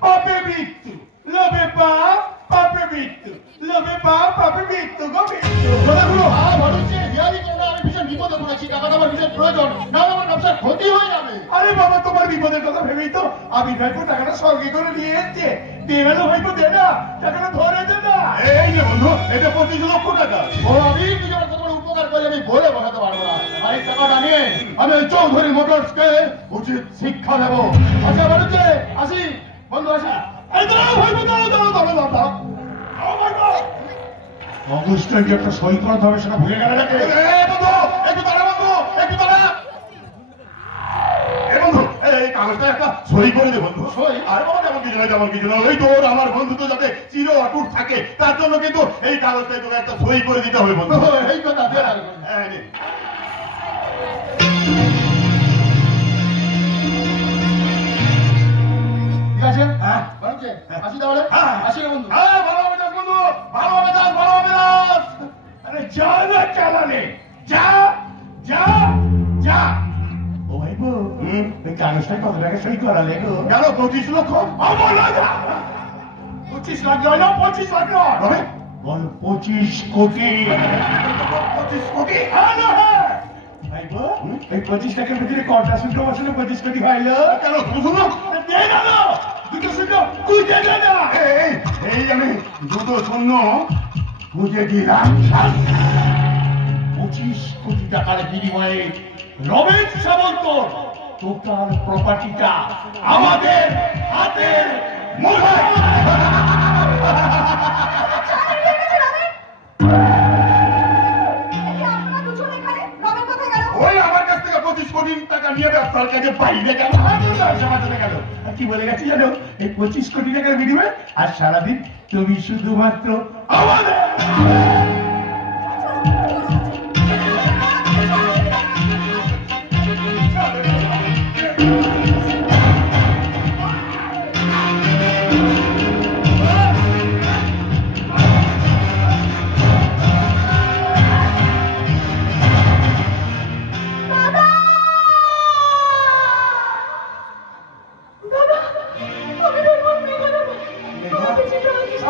পাপে মৃত্যু, লোভে পাপ, পাপে মৃত্যু, লোভে পাপ, পাপে মৃত্যু, গো মৃত্যু। কথাগুলো ভাবছে হিয়ারি করলে আমি ভীষণ বিপদে পড়েছি, টাকাটা আমার ভীষণ প্রয়োজন, না হলে আমার ব্যবসার ক্ষতি হয়ে যাবে। আরে বাবা, তোমার বিপদের কথা ভেবেই তো আমি ভাইপো টাকাটা সঙ্গে করে নিয়ে এসছে। দেবেলো ভাইপো, দে না, টাকাটা ধরে দে না। এই যে বন্ধু, এটা 25 লক্ষ টাকা। ও আমি তুই আমার কত বড় উপকার করলে আমি বলে বোঝাতে পারবো না। আর এই টাকাটা নিয়ে আমি ওই চৌধুরী মোটরসকে উচিত শিক্ষা দেব। আচ্ছা বলছে আসি বন্ধু, আসি। এই দাঁড়াও ভাইপো, দাঁড়াও দাঁড়াও দাঁড়াও দাঁড়াও। ও ভাইপো, অগস্টে যে একটা সই করতে হবে সেটা ভুলে গেলে নাকি? বন্ধু একটু দাঁড়া, বন্ধু একটু দাঁড়া। বন্ধু এই কাগজটা একটা সই করে দে বন্ধু। সই? আরে বাবা, যেমন কিছু নয়, তেমন কিছু নয়। ওই তোর আমার বন্ধুত্ব যাতে চির অটুট থাকে তার জন্য কিন্তু এই কাগজটায় তোকে একটা সই করে দিতে হবে বন্ধু। এই কথা দে না। হ্যাঁ নে। ঠিক আছে? হ্যাঁ বলছে আসি তাহলে। হ্যাঁ আসি বন্ধু। হ্যাঁ ভালোভাবে যাস বন্ধু, ভালোভাবে যাস, ভালোভাবে যাস। আরে যা না চালানে, যা যা যা। ও ভাইপো, এই কাগজটায় কত টাকা সই করালে গো? কেন 25 লক্ষ? আমার না, 25 লাখ নয়, 25 লাখ নয়। তবে বল 25 কোটি। 25 কোটি? হ্যাঁ না, হ্যাঁ। ভাইপো, এই 25 লাখের ভিতরে কটা শুল্ক বসলে 25 কোটি হইলো? কেন দুশো লক্ষ? দে না, না, দুটো শুল্ক তুই দে না। এই আমি দুটো শূন্য বুঝে দিলাম। 25 কোটি টাকার বিনিময়ে রমেশ সামন্ত টোটাল প্রপার্টিটা আমাদের হাতের মুঠোয়। ওই আমার কাছ থেকে 25 কোটি টাকা নিয়ে ব্যবসার কাছে বাইরে গেল, গেল কি বলে গেছি জানো? এই 25 কোটি টাকার বিনিময়ে আর সারাদিন তুমি শুধুমাত্র আমাদের।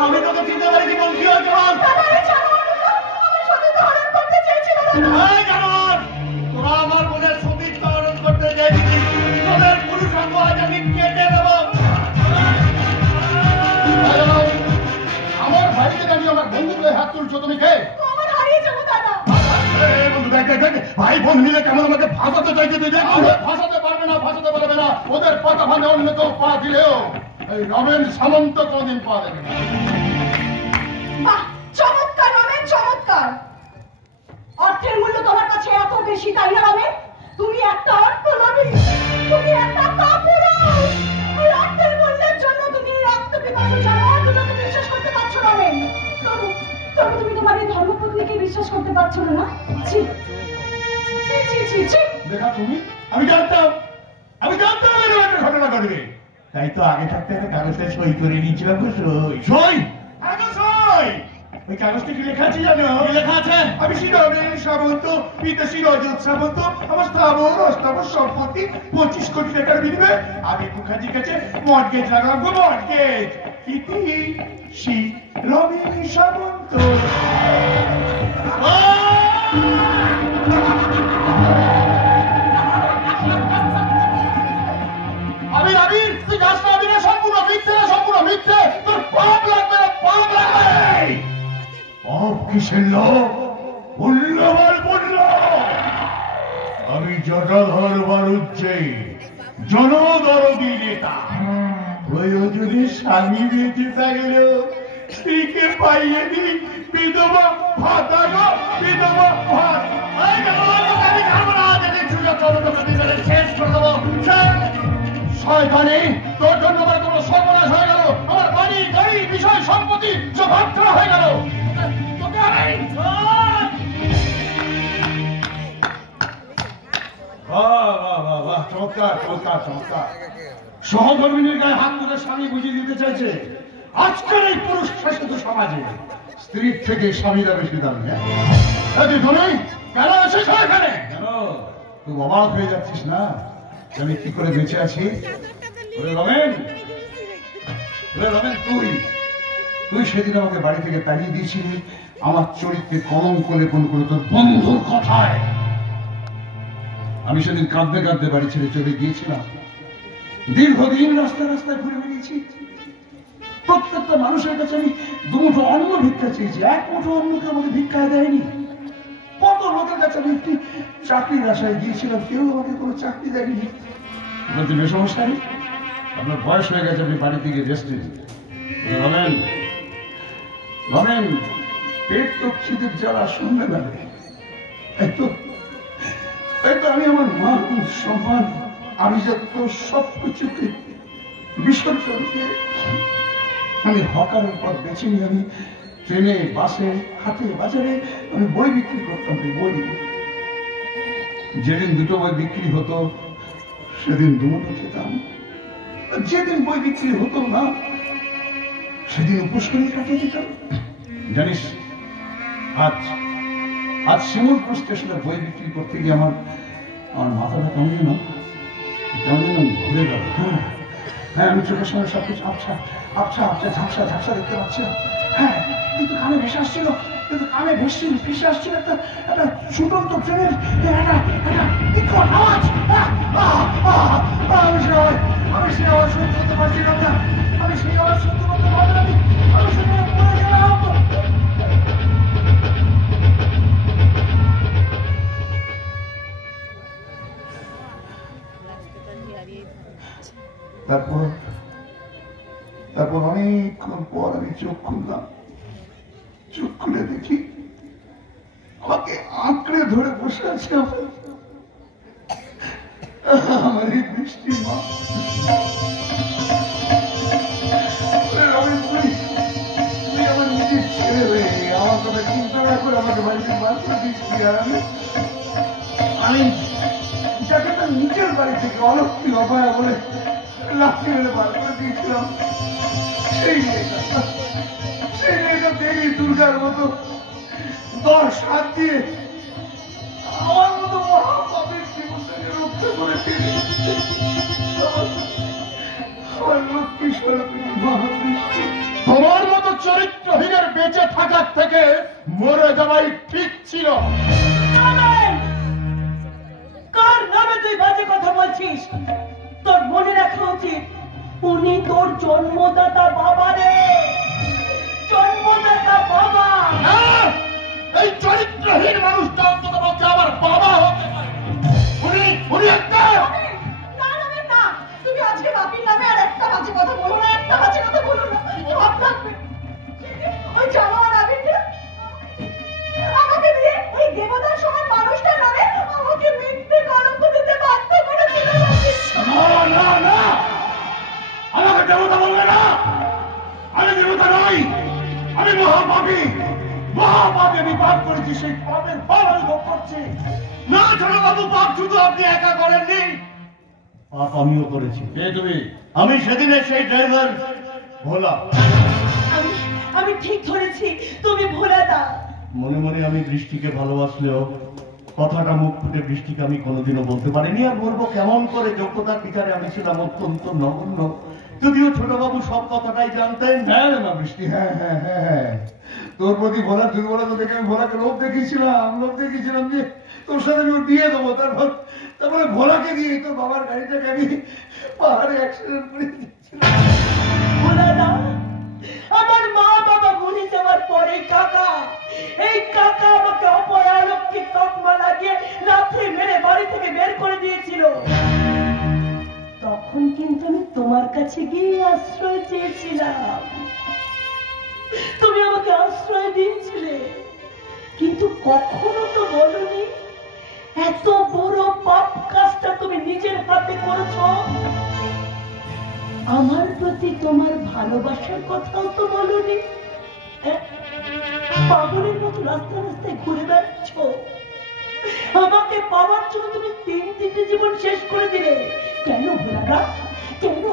আমি তোকে চিন্তা করি কি বলছি? তোরা আমার বোনের সতীত্ব হরণ করতে চাইছিস, তোদের পুরুষাঙ্গ আজ আমি কেটে দেব। আমার বাড়িতে দাঁড়িয়ে আমার বন্ধুকে হাত তুলছো তুমি কে? বন্ধু দেখ দেখ দেখ, ভাই বোন মিলে কেমন আমাকে ফাঁসাতে চাইছে তুই দেখ। ফাঁসাতে পারবে না, ফাঁসাতে পারবে না। ওদের পাতা ভাঙে অন্য কেউ পা দিলেও এই রমেন সামন্ত কোনদিন পা দেবে না। চমৎকার রমেন, চমৎকার। অর্থের মূল্য তোমার কাছে এত বেশি, তাই না রমেন? তুমি একটা অর্থলোভী, তুমি একটা কাপুরুষ। এই অর্থের মূল্যের জন্য তুমি রক্ত পিপাসু জানোয়ারগুলোকে বিশ্বাস করতে পারছো রমেন। তবু তবু তুমি তোমার এই ধর্মপত্নীকে বিশ্বাস করতে পারছো না, না? ছি ছি ছি ছি ছি। দেখা তুমি আমি জানতাম এরকম একটা ঘটনা ঘটবে, তাই তো আগে থাকতে একটা কাগজটা সই করে নিয়েছিলাম। গো সই সই সই। ওই কাগজটা কি লেখা আছে জানো? লেখা আছে আমি শ্রী রমেশ সামন্ত, পিতা শ্রী রজত সামন্ত, আমার স্থাবর অস্থাবর সম্পত্তি 25 কোটি টাকার বিনিময়ে আমি মুখার্জির কাছে মর্টগেজ লাগালাম। গো মর্টগেজ। ইতি শ্রী রমেশ সামন্ত। আবির আবির তুই যাস না, আবির সম্পূর্ণ মিথ্যে, সম্পূর্ণ মিথ্যে। তোর পাপ লাগবে না, পাপ লাগবে। পাপ কিসের লোক? মূল্যবান মূল্য। আমি জটাধর বারুজ্জে জনদরদী নেতা। প্রয়োজনে স্বামী বেঁচে থাকলেও স্ত্রীকে পাইয়ে দিই বিধবা ভাতা গো, বিধবা ভাত। শেষ করে দেবো। শয়তানি, তোর জন্য আমার কোনো সর্বনাশ হয়ে গেল। আমার বাড়ি গাড়ি বিষয় সম্পত্তি সব ভাগছাড়া হয়ে গেল। তোকে আমি বাহ বাহ বাহ বাহ, চমৎকার চমৎকার চমৎকার চমৎকার। সহধর্মিনীর গায়ে হাত তুলে স্বামী বুঝিয়ে দিতে চাইছে আজকের এই পুরুষ শাসিত সমাজে স্ত্রীর থেকে স্বামীরা বেশি দামি। তুমি কেন এসেছ এখানে? কেন তুই অবাক হয়ে যাচ্ছিস না আমি কি করে বেঁচে আছি? রমেন রমেন, তুই সেদিন আমাকে বাড়ি থেকে তাড়িয়ে দিয়েছিলি আমার চরিত্রে কলঙ্ক লেপন করে তোর বন্ধুর কথায়। আমি সেদিন কাঁদতে কাঁদতে বাড়ি ছেড়ে চলে গিয়েছিলাম। দীর্ঘদিন রাস্তায় রাস্তায় ঘুরে বেরিয়েছি। প্রত্যেকটা মানুষের কাছে আমি দুমুঠো অন্ন ভিক্ষা চেয়েছি, এক মুঠো অন্নকে আমাকে ভিক্ষা দেয়নি। কত লোকের কাছে আমি একটি চাকরির আশায় গিয়েছিলাম, কেউ আমাকে কোনো চাকরি দেয়নি। বলছি মেসমশাই, আপনার বয়স হয়ে গেছে, আপনি বাড়ি থেকে রেস্ট নিন। রমেন রমেন, পেট তো খিদের জ্বালা শুনবে না। তো আমি আমার মা সম্মান আমি যত সব কিছুকে বিসর্জন দিয়ে আমি হকারের পথ বেছে নিয়ে আমি ট্রেনে, বাসে, হাটে, বাজারে আমি বই বিক্রি করতাম। বই যেদিন দুটো বই বিক্রি হতো সেদিন দুমুঠো খেতাম, যেদিন বই বিক্রি হতো না সেদিন উপোস করে কাটিয়ে দিতাম। জানিস, আজ শিমুলপুর স্টেশনে বই বিক্রি করতে গিয়ে আমার মাথাটা কেমন যেন ঘুরে গেল। হ্যাঁ, আমি চোখের সঙ্গে সবকিছু আবছা আবছা আবছা ঝাপসা ঝাপসা দেখতে পাচ্ছি। হ্যাঁ, কিন্তু কানে ভেসে আসছিল, ভেসে আসছিল একটা ছুটন্ত ট্রেনের একটা বিকট আওয়াজ। আমি সেই আওয়াজ শুনতে করতে পারছিলাম না, আমি সেই আওয়াজ শুনতে করতে পারলাম। আমি সেখানে পড়ে গেলাম। তারপর অনেকক্ষণ পর আমি চোখ খুললাম। চোখ খুলে দেখি আমাকে আঁকড়ে ধরে বসে আছে আমার এই বৃষ্টি মা। তুই আমার নিজের ছেলে হয়ে আমার কথা চিন্তা না করে আমাকে বাড়িতে বার করে দিচ্ছি। আর আমি যাকে তার নিজের বাড়ি থেকে অলক্ষী অপায়া বলে লাঠি মেরে বার করে দিয়েছিলাম, সেই মেয়েটা দেবী দুর্গার মতো 10 হাত দিয়ে আমার মতো মহাপাপের জীবনটাকে রক্ষা করে আমার লক্ষ্মী স্বরূপিণী মহাবৃষ্টি। তোমার মতো চরিত্রহীনের বেঁচে থাকার থেকে মরে যাওয়াই ঠিক ছিল। কার নামে তুই বাজে কথা বলছিস? তোর মনে রাখা উচিত উনি তোর জন্মদাতা বাবা রে, জন্মদাতা বাবা। এই চরিত্রহীন মানুষটা অন্তত পক্ষে আমার বাবা হতে পারে। উনি একটা না, তুমি আজকে বাপির নামে আর একটা বাজে কথা বলো না, একটা বাজে কথা বলো না। ওই জানোয়ার আবিরটা আমাকে দিয়ে ওই দেবতার সমান মানুষটার নামে আমাকে মিথ্যে কলঙ্ক দিতে বাধ্য করেছিল। না, আমাকে দেবতা বলবে না। আমি দেবতা নই, আমি মহাপাপী। আমি পাপ করেছি, সেই পাপের ফল আমি ভোগ করছি। না ছোট বাবু, পাপ শুধু আপনি একা করেননি, পাপ আমিও করেছি। কে তুমি? আমি সেদিনের সেই ড্রাইভার ভোলা। আমি ঠিক ধরেছি, তুমি ভোলাদা। মনে মনে আমি বৃষ্টিকে ভালোবাসলেও কথাটা মুখ ফুটে বৃষ্টিকে আমি কোনোদিনও বলতে পারিনি। আর বলবো কেমন করে? যোগ্যতার বিচারে আমি ছিলাম অত্যন্ত নগণ্য। যদিও ছোটবাবু সব কথাটাই জানতেন। হ্যাঁ রে মা বৃষ্টি, হ্যাঁ, তোর প্রতি ভোলার দুর্বলতা দেখে আমি ভোলাকে লোভ দেখিয়েছিলাম যে তোর সাথে আমি ওর বিয়ে দেবো। তারপরে ভোলাকে দিয়ে তোর বাবার গাড়িটাকে আমি পাহাড়ে অ্যাক্সিডেন্ট করে দিয়েছিলাম। ভোলাদা, আমার মা বাবা মরে যাওয়ার পরে এই কাকা আমাকে অপয়ালক্ষী তকমা লাগিয়ে লাথি মেরে বাড়ি থেকে বের করে দিয়েছিল। তখন কিন্তু আমি তোমার কাছে গিয়ে আশ্রয় চেয়েছিলাম, তুমি আমাকে আশ্রয় দিয়েছিলে, কিন্তু কখনো তো বলনি এত বড় পাপ কাজটা তুমি নিজের হাতে করেছো। আমার প্রতি তোমার ভালোবাসার কথাও তো বলনি। পাগলের মতো রাস্তায় রাস্তায় ঘুরে বেড়াচ্ছ। আমাকে পাওয়ার জন্য তুমি তিনটে জীবন শেষ করে দিলে কেন ভোলাদা? কেন?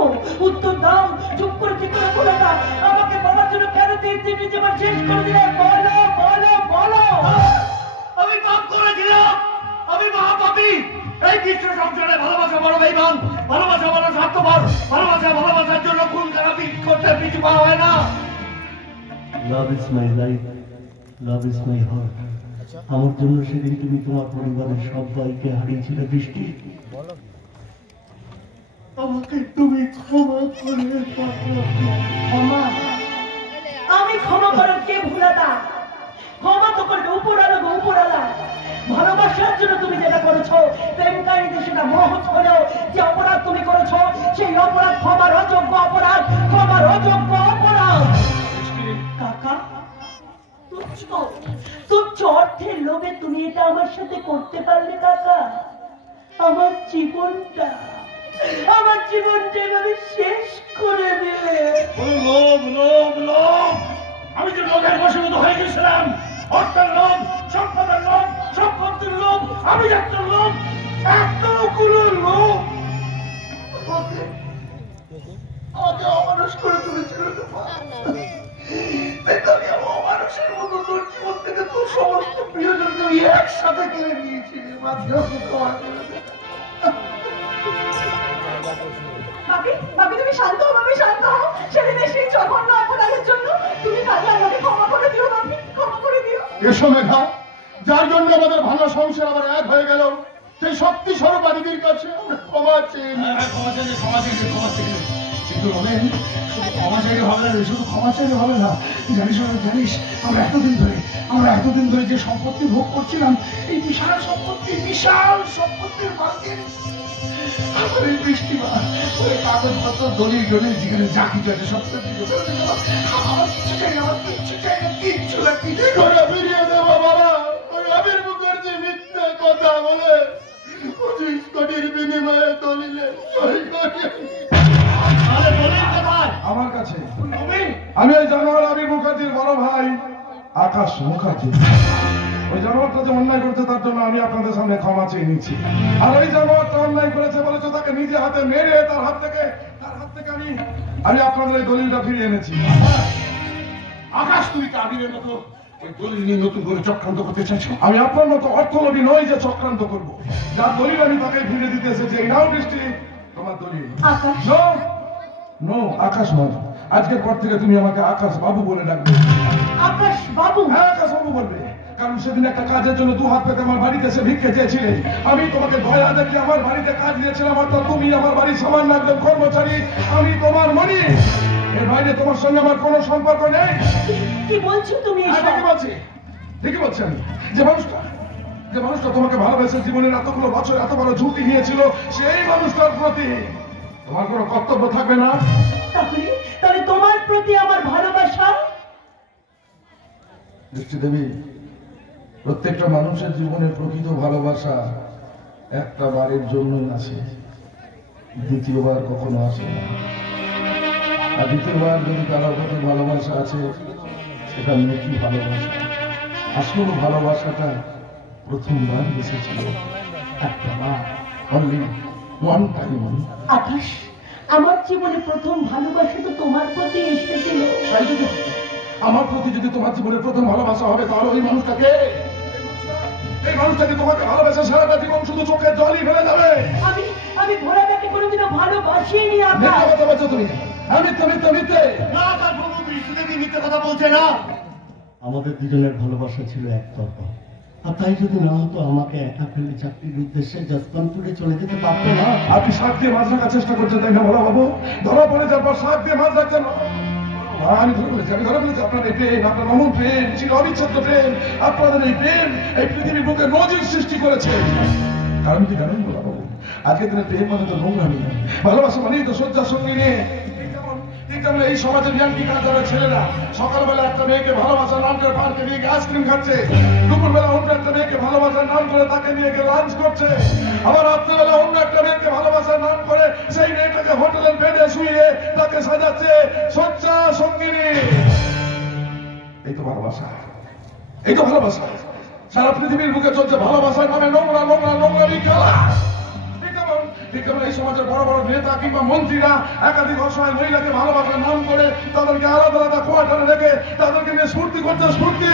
উত্তর দাও, চুপ করে ঠিক করে ভোলাদা, আমাকে পাওয়ার জন্য কেন তিনটে জীবন শেষ করে দিলে? বলো বলো বলো। আমি পাপ করেছিলাম, আমি মহাপাপী। এই বিশ্ব সংসারে ভালোবাসা বড় বেঈমান, ভালোবাসা বড় স্বার্থপর, ভালোবাসার জন্য খুন খারাপি করতে পিছু পা হয় না। Love is my life, love is my heart. আমার জন্য সেদিন তুমি তোমার পরিবারের সবাইকে হারিয়েছিলে বৃষ্টি। আমাকে তুমি ক্ষমা করে দাও। ক্ষমা? আমি ক্ষমা করার কে ভোলাদা? ক্ষমা তো করবে উপরালা গো উপরালা। ভালোবাসার জন্য তুমি যেটা করেছো, প্রেম কাহিনীতে সেটা মহৎ হলেও যে অপরাধ তুমি করেছো, সেই অপরাধ ক্ষমার অযোগ্য অপরাধ, ক্ষমার অযোগ্য অপরাধ। কাকা, তুচ্ছ অর্থের লোভে তুমি এটা আমার সাথে করতে পারলে কাকা? আমার জীবনটা এভাবে শেষ করে দিলে। লোভ লোভ লোভ, আমি যে লোভের বশীভূত হয়ে গেছিলাম। অর্থের লোভ, সম্পদের লোভ, সম্পত্তির লোভ, আমি একটা লোভ, এতগুলো লোভ। আমাকে অমানুষ করে তুলেছিল তাই তো আমি অমানুষের মতো তোর জীবন থেকে তোর সমস্ত প্রিয়জন তুমি একসাথে কেড়ে নিয়েছিলি। মাঝে ক্ষমা করে দে। বাবি তুমি শান্ত হও, বাবি শান্ত হও। সেদিনের সেই জঘন্য অপরাধের জন্য তুমি কাজে আমাকে ক্ষমা করে দিও বাবি, ক্ষমা করে দিও। এসো মেঘা, যার জন্য আমাদের ভাঙা সংসার আবার এক হয়ে গেল, সেই শক্তি স্বরূপ বাড়ির কাছে আমরা ক্ষমা চেয়ে নিই। কিন্তু রমেন, শুধু ক্ষমা চাইলে হবে না, শুধু ক্ষমা চাইলে হবে না। জানিস আমরা এতদিন ধরে যে সম্পত্তি ভোগ করছিলাম, এই বিশাল সম্পত্তির মালিক আমার এই বৃষ্টিবার, ওই কাগজপত্র দলিল যেখানে যা কিছু আছে সব আমার কিচ্ছু চাই না, কিচ্ছু না, কিছু করে ফিরিয়ে দেবো বাবা। ওই আবির মুখার্জি মিথ্যে কথা বলে 25 কোটির বিনিময়ে দলিলে সই করে। আমার কাছে আমি ওই জানোয়ার আবির মুখার্জির বড় ভাই আকাশ মুখার্জি। ওই জানোয়ারটা যে অন্যায় করছে তার জন্য আমি আপনাদের সামনে ক্ষমা চেয়ে নিচ্ছি। আর ওই জানোয়ারটা অন্যায় করেছে বলেছে তাকে নিজে হাতে মেরে তার হাত থেকে আমি আপনাদের এই দলিলটা ফিরিয়ে এনেছি। আকাশ, তুই কি আবিরের মতো ওই দলিল নিয়ে নতুন করে চক্রান্ত করতে চাইছো? আমি আপনার মতো অর্থলোভী নই যে চক্রান্ত করবো। যার দলিল আমি তাকে ফিরিয়ে দিতে এসেছি। এই নাও বৃষ্টি, তোমার দলিল। আকাশ, নো, আকাশ নয়। আজকের পর থেকে তুমি আমাকে আকাশ বাবু বলে ডাকবে। আকাশ বাবু? হ্যাঁ, আকাশ বাবু বলবে। কারণ সেদিন একটা কাজের জন্য 2 হাত পেতে আমার বাড়িতে এসে ভিক্ষে চেয়েছিলে। আমি তোমাকে দয়া দেখে আমার বাড়িতে কাজ দিয়েছিলাম, অর্থাৎ তুমি আমার বাড়ির সামান্য একজন কর্মচারী, আমি তোমার মনি। এর বাইরে তোমার সঙ্গে আমার কোনো সম্পর্ক নেই। কি বলছো তুমি? ঠিকই বলছি আমি। যে মানুষটা তোমাকে ভালোবেসে জীবনের এতগুলো বছর এত বড় ঝুঁকি নিয়েছিল, সেই মানুষটার প্রতি তোমার কোনো কর্তব্য থাকবে না? তাহলে তোমার প্রতি আমার ভালোবাসা? দৃষ্টি দেবী, প্রত্যেকটা মানুষের জীবনের প্রকৃত ভালোবাসা একটা বারের জন্যই আসে, দ্বিতীয়বার কখনো আসে না। আর দ্বিতীয়বার যদি কারো প্রতি ভালোবাসা আছে, সেটা মেকি ভালোবাসা। আসল ভালোবাসাটা প্রথমবার এসেছিল একটা বার, অনলি ওয়ান টাইম। আকাশ, আমার জীবনে প্রথম ভালোবাসা তো তোমার প্রতি এসেছিল। আমার প্রতি যদি তোমার জীবনের প্রথম ভালোবাসা হবে, তাহলে ওই মানুষটাকে, এই মানুষটাকে তোমাকে ভালোবাসা সারাটা জীবন শুধু চোখের জলই ফেলে যাবে। আমি ভোলাটাকে কোনোদিনও ভালোবাসিনি। মিথ্যা কথা বলছো তুমি। মিথ্যে। না, তার প্রভু বৃষ্টিদেবী মিথ্যে কথা বলছে না। আমাদের দুজনের ভালোবাসা ছিল একতরফা। আর তাই যদি না হতো, আমাকে একা ফেলে চাকরির উদ্দেশ্যে জসপানপুরে চলে যেতে পারতো না। আপনি শাক দিয়ে মাছ রাখার চেষ্টা করছেন, তাই না বলা বাবু? ধরা পড়ে যাওয়ার পর শাক দিয়ে মাছ রাখছেন। আমি ধরে ফেলেছি আপনার এই প্রেম, আপনার অমন প্রেম, ছিল অবিচ্ছেদ্য প্রেম। আপনাদের এই প্রেম এই পৃথিবীর বুকে নজির সৃষ্টি করেছে। কারণ কি জানেন বলা বাবু? আজকের দিনে প্রেম মানে তো নোংরামি, ভালোবাসা মানেই তো শয্যার সঙ্গী নিয়ে। এই সমাজের ইয়াঙ্কি কাজের ছেলেরা সকালবেলা একটা মেয়েকে ভালোবাসার নাম করে পার্কে নিয়ে গিয়ে আইসক্রিম খাচ্ছে, দুপুরবেলা অন্য একটা মেয়েকে ভালোবাসার নাম করে তাকে নিয়ে গিয়ে লাঞ্চ করছে, আবার রাত্রেবেলা অন্য একটা মেয়েকে ভালোবাসার নাম করে সেই মেয়েটাকে হোটেলের বেডে শুয়ে তাকে সাজাচ্ছে শয্যা সঙ্গিনী। এই তো ভালোবাসা। সারা পৃথিবীর বুকে চলছে ভালোবাসার নামে নোংরা নোংরা নোংরামি খেলা। ঠিক তেমন এই সমাজের বড় বড় নেতা কিংবা মন্ত্রীরা একাধিক অসহায় মহিলাকে ভালোবাসার নাম করে তাদেরকে আলাদা আলাদা কোয়ার্টারে রেখে তাদেরকে নিয়ে স্ফূর্তি করছে স্ফূর্তি।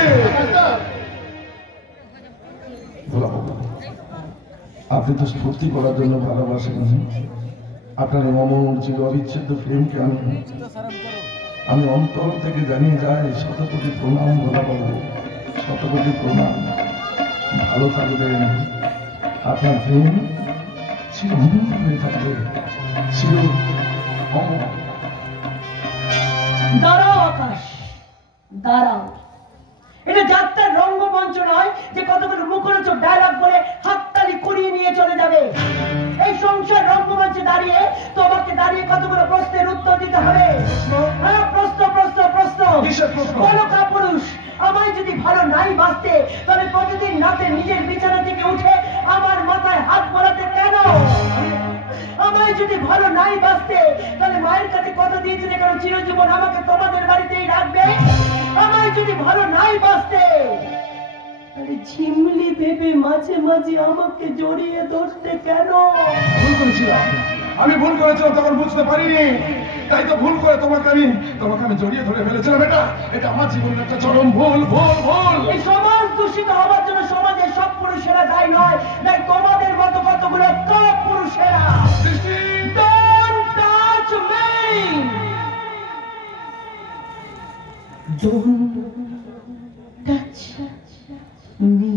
আপনি তো স্ফূর্তি করার জন্য ভালোবাসেন, আপনার অমর চির অবিচ্ছেদ্য প্রেমকে আমি অন্তর থেকে জানিয়ে যাই শত কোটি প্রণাম ভোলাবাবু, শত কোটি প্রণাম। ভালো থাকবেন, আপনার প্রেম চির অমর হয়ে থাকবে, চির অমর। দাঁড়াও আকাশ, দাঁড়াও। এটা যাত্রার রঙ্গমঞ্চ নয় যে কতগুলো মুখরোচক ডায়লগ বলে হাততালি কুড়িয়ে নিয়ে চলে যাবে। এই সংসার রঙ্গমঞ্চে দাঁড়িয়ে তোমাকে দাঁড়িয়ে কতগুলো প্রশ্নের উত্তর দিতে হবে। হ্যাঁ, প্রশ্ন প্রশ্ন প্রশ্ন। বলো কাপুরুষ, আমায় যদি ভালো নাই বাঁচতে তবে প্রতিদিন রাতে নিজের বিছানা থেকে উঠে আমার মাথায় হাত বোলাতে কেন? আমায় যদি ভালো নাই বাঁচতে তাহলে মায়ের কাছে কথা দিয়েছিলে কেন চিরজীবন আমাকে তোমাদের বাড়িতেই রাখবে? আমায় যদি ভালো নাই বাঁচতে তাহলে ঝিমলি ভেবে মাঝে মাঝে আমাকে জড়িয়ে ধরতে কেন? ভুল করেছিলাম, আমি ভুল করেছিলাম, তখন বুঝতে পারিনি, তাই তো ভুল করে তোমাকে আমি জড়িয়ে ধরে ফেলেছিলাম। এটা আমার জীবনের একটা চরম ভুল ভুল ভুল। এই সমাজ দূষিত হওয়ার জন্য সমাজের সব পুরুষেরা দায়ী নয়, তাই তোমাদের মতো কতগুলো টপ পুরুষেরা। Don't touch me! Don't touch me!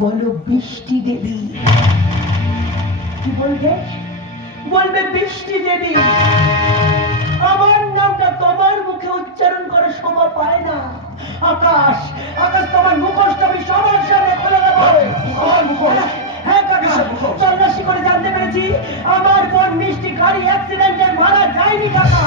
বলো বৃষ্টি দেবী। কি বলবে? বলবে বৃষ্টি দেবী। আমার নামটা তোমার মুখে উচ্চারণ করে শোভা পায় না। আকাশ, আকাশ তোমার মুখোশটা আমি সবার সামনে খুলে দেবো। আমার মুখোশ? হ্যাঁ কাকা, তল্লাশি করে জানতে পেরেছি আমার বোন মিষ্টি গাড়ি অ্যাক্সিডেন্টে মারা যায়নি কাকা।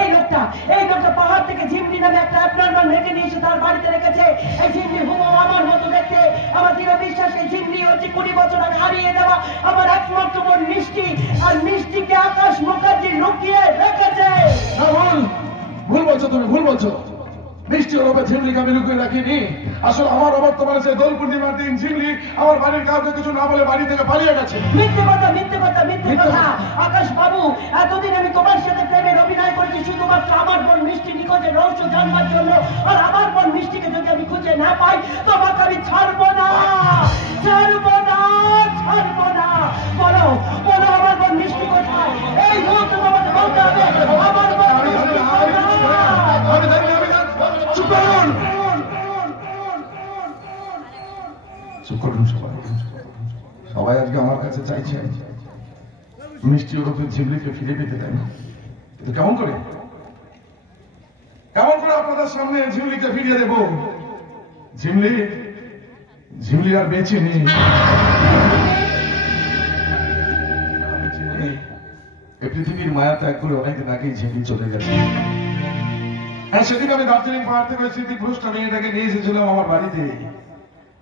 এই লোকটা পাহাড় থেকে ঝিমলি নামে একটা অ্যাবনর্মাল রেখে নিয়ে এসে তার বাড়িতে রেখেছে। এই ঝিমলি হুবহু আমার মতো দেখতে। আমার দৃঢ় বিশ্বাস এই ঝিমলি হচ্ছে 20 বছর আগে হারিয়ে যাওয়া আমার একমাত্র বোন মিষ্টি। আর মিষ্টিকে আকাশ মুখার্জি লুকিয়ে রেখেছে। ভুল বলছো তুমি, ভুল বলছো। বৃষ্টি ওরফে ঝিমলিকে আমি লুকিয়ে রাখিনি। আসলে আমার অবর্তমানে সেই দোল পূর্ণিমার দিন ঝিমলি আমার বাড়ির কাউকে কিছু না বলে বাড়ি থেকে পালিয়ে গেছে। মিথ্যে কথা, মিথ্যে কথা, মিথ্যে কথা। আকাশ বাবু, এতদিন আমি তোমার সাথে প্রেমের অভিনয় করেছি শুধুমাত্র আমার বোন মিষ্টি নিখোঁজের রহস্য জানবার জন্য। আর আমার বোন মিষ্টিকে যদি আমি খুঁজে না পাই তোমাকে আমি ছাড়বো না, ছাড়বো না, ছাড়বো না। বলো বলো আমার বোন মিষ্টি কোথায়? এই মুহূর্তে তোমাকে বলতে হবে আমার বোন মিষ্টি কোথায়? চুপ করুন সবাই। সবাই আজকে আমার কাছে চাইছেন মিষ্টি ওরফে ঝিমলিকে ফিরে পেতে দেন। কিন্তু কেমন করে আপনাদের সামনে ঝিমলিকে ফিরিয়ে দেব? ঝিমলি আর বেঁচে নেই। এই পৃথিবীর মায়া ত্যাগ করে অনেকদিন আগেই ঝিমলি চলে গেছে। হ্যাঁ, সেদিন আমি দার্জিলিং পাহাড় থেকে স্মৃতিভ্রষ্ট মেয়েটাকে নিয়ে এসেছিলাম আমার বাড়িতে।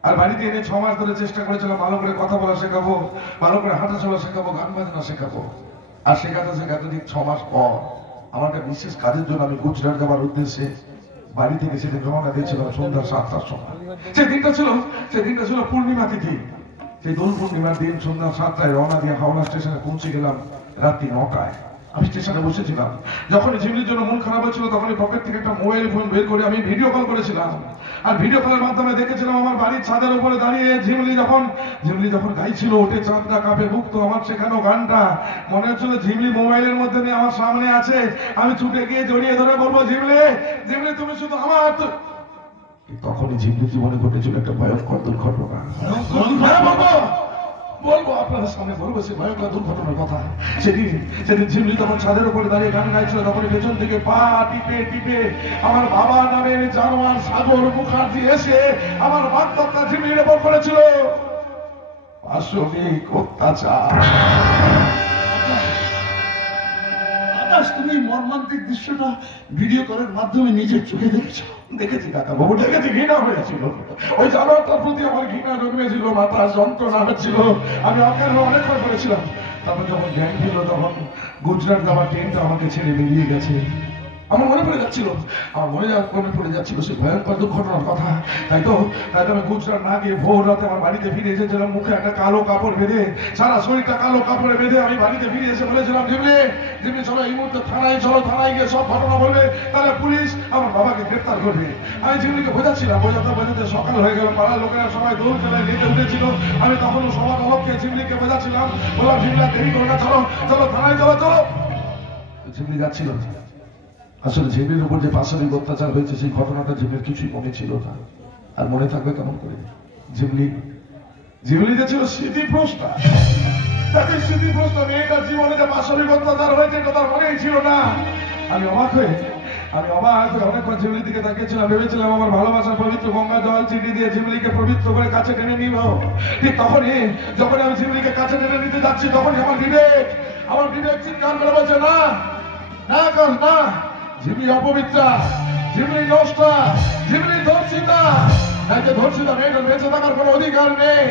আর বাড়িতে এনে 6 মাস ধরে চেষ্টা করেছিলাম ভালো করে কথা বলা শেখাবো, ভালো করে হাঁটা চলা শেখাবো, গান বাজনা শেখাবো। আর শেখাতে ঠিক 6 মাস পর আমার একটা বিশেষ কাজের জন্য আমি গুজরাট যাওয়ার উদ্দেশ্যে বাড়ি থেকে সেদিন রওনা দিয়েছিলাম সন্ধ্যা 7টার সময়। সেই দিনটা ছিল পূর্ণিমা তিথি। সেই দোল পূর্ণিমার দিন সন্ধ্যা 7টায় রওনা দিয়ে হাওড়া স্টেশনে পৌঁছে গেলাম রাত্রি 9টায়। আমি স্টেশনে বসেছিলাম। যখনই ঝিমলির জন্য মন খারাপ হয়েছিল তখনই পকেট থেকে একটা মোবাইল ফোন বের করে আমি ভিডিও কল করেছিলাম। আর ভিডিও কলের মাধ্যমে দেখেছিলাম আমার বাড়ির ছাদের উপরে দাঁড়িয়ে ঝিমলি যখন গাইছিল ওঠে চাঁদটা কাঁপে বুক, তো আমার শেখানো গানটা মনে হচ্ছিল ঝিমলি মোবাইলের মধ্যে নিয়ে আমার সামনে আছে। আমি ছুটে গিয়ে জড়িয়ে ধরে বলবো, ঝিমলি তুমি শুধু আমার। তখনই ঝিমলি জীবনে ঘটেছিল একটা ভয়ঙ্কর দুর্ঘটনা। বলবো আপনাদের সামনে, বলবো সে ভয়ঙ্কর দুর্ঘটনার কথা। সেদিন ঝিমলি তখন ছাদের উপরে দাঁড়িয়ে গান গাইছিল, তখন পেছন থেকে পা টিপে টিপে আমার বাবা নামের জানোয়ার সাগর মুখার্জি এসে আমার বাগদত্তা ঝিমলির উপর করেছিল পাশবিক অত্যাচার। তুমি মর্মান্তিক দৃশ্যটা ভিডিও কলের মাধ্যমে নিজের চোখে দেখেছো? দেখেছি কাকা বাবু, দেখেছি। ঘৃণা হয়েছিল, ওই জানোয়ারটার প্রতি আমার ঘৃণা জন্মেছিল, মাথা যন্ত্রণা হচ্ছিল, আমি অজ্ঞান হয়ে অনেকবার করেছিলাম। তারপর যখন জ্ঞান ছিল তখন গুজরাট যাওয়ার ট্রেনটা আমাকে ছেড়ে বেরিয়ে গেছে। আমার মনে পড়ে যাচ্ছিল সেই ভয়ঙ্কর দুর্ঘটনার কথা। তাই তো আমি গুজরাট না গিয়ে ভোর রাতে আমার বাড়িতে ফিরে এসেছিলাম, মুখে একটা কালো কাপড় বেঁধে, সারা শরীরটা কালো কাপড়ে বেঁধে আমি বাড়িতে ফিরে এসে বলেছিলাম, জিমলি চলো এই মুহূর্তে থানায় চলো, থানায় গিয়ে সব ঘটনা বলবে, তাহলে পুলিশ আমার বাবাকে গ্রেফতার করবে। আমি জিমলিকে বোঝাচ্ছিলাম, বোঝাতে সকাল হয়ে গেল, পাড়ার লোকেরা সবাই দৌড় খেলায় নেমে উঠেছিল। আমি তখনও সবার অলক্ষে জিমলিকে বোঝাচ্ছিলাম, বললাম জিমলি দেরি করো না, চলো চলো থানায় চলো চলো। জিমলি যাচ্ছিল। আসলে ঝিমির উপর যে পাশবিক অত্যাচার হয়েছে সেই ঘটনাটা ঝিমির কিছুই মনে ছিল না। আর মনে থাকবে কেমন করে? ঝিমলি যে ছিল স্মৃতিভ্রষ্টা, তাকে স্মৃতিভ্রষ্টা মেয়েটার জীবনে যে পাশবিক অত্যাচার হয়েছে এটা তার মনেই ছিল না। আমি অবাক হয়ে অনেকবার ঝিমলির দিকে তাকিয়েছিলাম, ভেবেছিলাম আমার ভালোবাসার পবিত্র গঙ্গা জল চিঠি দিয়ে ঝিমলিকে পবিত্র করে কাছে টেনে নিব। ঠিক তখনই যখন আমি ঝিমলিকে কাছে টেনে নিতে যাচ্ছি, তখনই আমার বিবেক চিৎকার করে বলছে, না না কর না, ঝিমলি অপবিত্রা, ঝিমলি নষ্টা, ঝিমলি ধর্ষিতা, তাকে ধর্ষিতা মেয়েটার বেঁচে থাকার কোনো অধিকার নেই।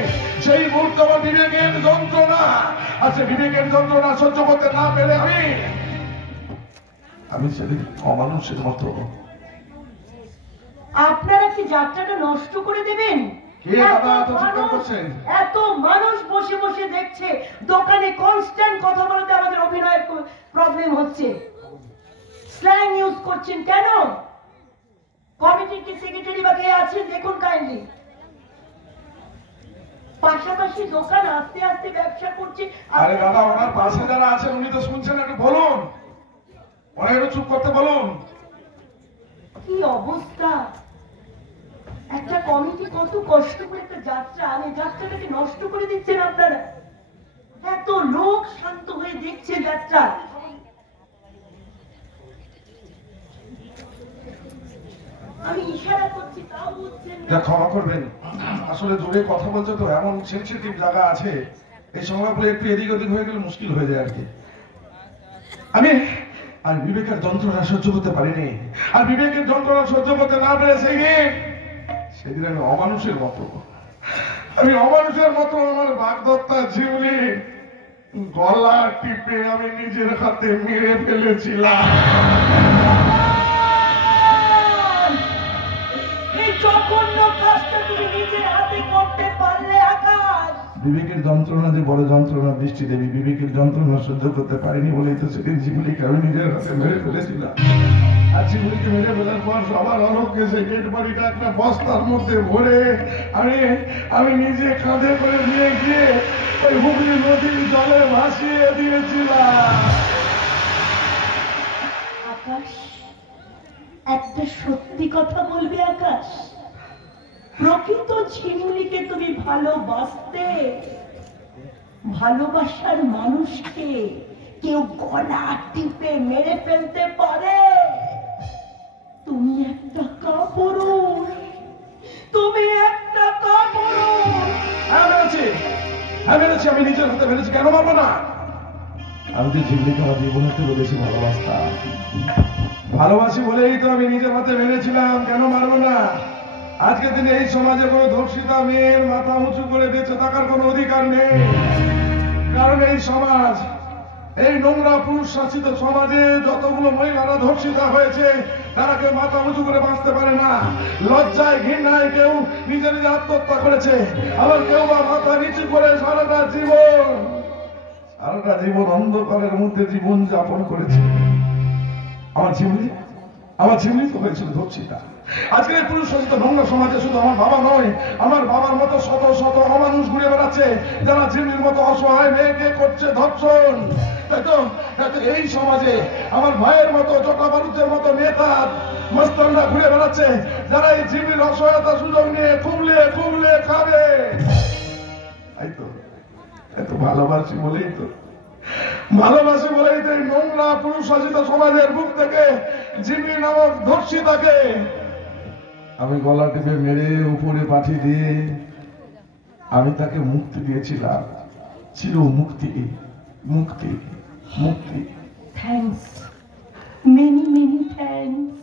সেই মুহূর্তে আমার বিবেকের যন্ত্রণা, আর সে বিবেকের যন্ত্রণা সহ্য করতে না পেরে আমি সেদিন অমানুষের মতো। আপনারা কি যাত্রাটা নষ্ট করে দেবেন? এত মানুষ বসে বসে দেখছে, দোকানে কনস্ট্যান্ট কথা বলতে আমাদের অভিনয়ের প্রবলেম হচ্ছে। স্ল্যাং ইউজ করছেন কেন? কমিটির কি সেক্রেটারি বা কে আছেন দেখুন কাইন্ডলি। পাশাপাশি দোকান আস্তে আস্তে ব্যবসা করছে। আরে দাদা, ওনার পাশে যারা আছেন উনি তো শুনছেন, একটু বলুন, ওনাকে চুপ করতে বলুন। কি অবস্থা! একটা কমিটি কত কষ্ট করে একটা যাত্রা আনে, যাত্রাটাকে নষ্ট করে দিচ্ছেন আপনারা। এত লোক শান্ত হয়ে দেখছে যাত্রা। আমি ইশারা করছি তাও বুঝছেন না। ক্ষমা করবেন, আসলে দূরে কথা বলতে তো এমন সেনসিটিভ জায়গা আছে, এই সংলাপগুলো একটু এদিক ওদিক হয়ে গেলে মুশকিল হয়ে যায় আর কি। আমি আর বিবেকের যন্ত্রণা সহ্য করতে পারিনি, আর বিবেকের যন্ত্রণা সহ্য করতে না পেরে সেদিন আমি অমানুষের মতো আমার বাগদত্তা ঝিমলি গলা টিপে আমি নিজের হাতে মেরে ফেলেছিলাম। জঘন্য কাজটা তুমি নিজের হাতে করতে পারলে আকাশ। বিবেকের যন্ত্রণা যে বড় যন্ত্রণা বৃষ্টি দেবী, বিবেকের যন্ত্রণা সহ্য করতে পারিনি বলেই তো সেদিন ঝিমুলিকে আমি নিজের হাতে মেরে ফেলেছিলাম। আর ঝিমুলিকে মেরে ফেলার পর সবার অলক্ষে সেই ডেড বডিটা একটা বস্তার মধ্যে ভরে আমি নিজে কাঁধে করে নিয়ে গিয়ে ওই হুগলি নদীর জলে ভাসিয়ে দিয়েছিলাম। আকাশ, একটা সত্যি কথা বলবে আকাশ? প্রকৃত ঝিমুলিকে তুমি ভালোবাসতে? ভালোবাসার মানুষকে কেউ গলা টিপে মেরে ফেলতে পারে? তুমি একটা কাপুরুষ, তুমি একটা কাপুরুষ। আমি নিজের হাতে মেরেছি, কেন মারবো না? আমি তো ঝিমলিকে আমার জীবনের থেকে বেশি ভালোবাসি বলেই তো আমি নিজের হাতে মেরেছিলাম, কেন মারবো না? আজকের দিনে এই সমাজে কোনো ধর্ষিতা মেয়ের মাথা উঁচু করে বেঁচে থাকার কোনো অধিকার নেই। কারণ এই সমাজ, এই নোংরা পুরুষ শাসিত সমাজে যতগুলো মহিলারা ধর্ষিতা হয়েছে তারা কেউ মাথা উঁচু করে বাঁচতে পারে না। লজ্জায় ঘৃণায় কেউ নিজে নিজে আত্মহত্যা করেছে, আবার কেউ বা মাথা নিচু করে সারাটা জীবন অন্ধকারের মধ্যে জীবন যাপন করেছে। আমার ঝিমলি তো হয়েছিল ধর্ষিতা। আজকের এই পুরুষ শাসিত নোংরা সমাজে শুধু আমার বাবা নয়, আমার বাবার মতো শত শত অমানুষ ঘুরে বেড়াচ্ছে যারা ঝিমলির মতো অসহায় মেয়েকে করছে ধর্ষণ। এই সমাজে আমার ভাইয়ের মতো জটা বারুদের মতো নেতা মস্তানরা ঘুরে বেড়াচ্ছে যারা এই ঝিমলির অসহায়তা সুযোগ নিয়ে খুবলে খাবে। এত ভালোবাসি বলেই তো এই নোংরা পুরুষ শাসিত সমাজের বুক থেকে ঝিমলি নামক ধর্ষিতাকে আমি গলা টিপে মেরে উপরে পাঠিয়ে দিয়ে আমি তাকে মুক্তি দিয়েছিলাম। চির মুক্তি, মুক্তি, মুক্তি। Thanks, many thanks.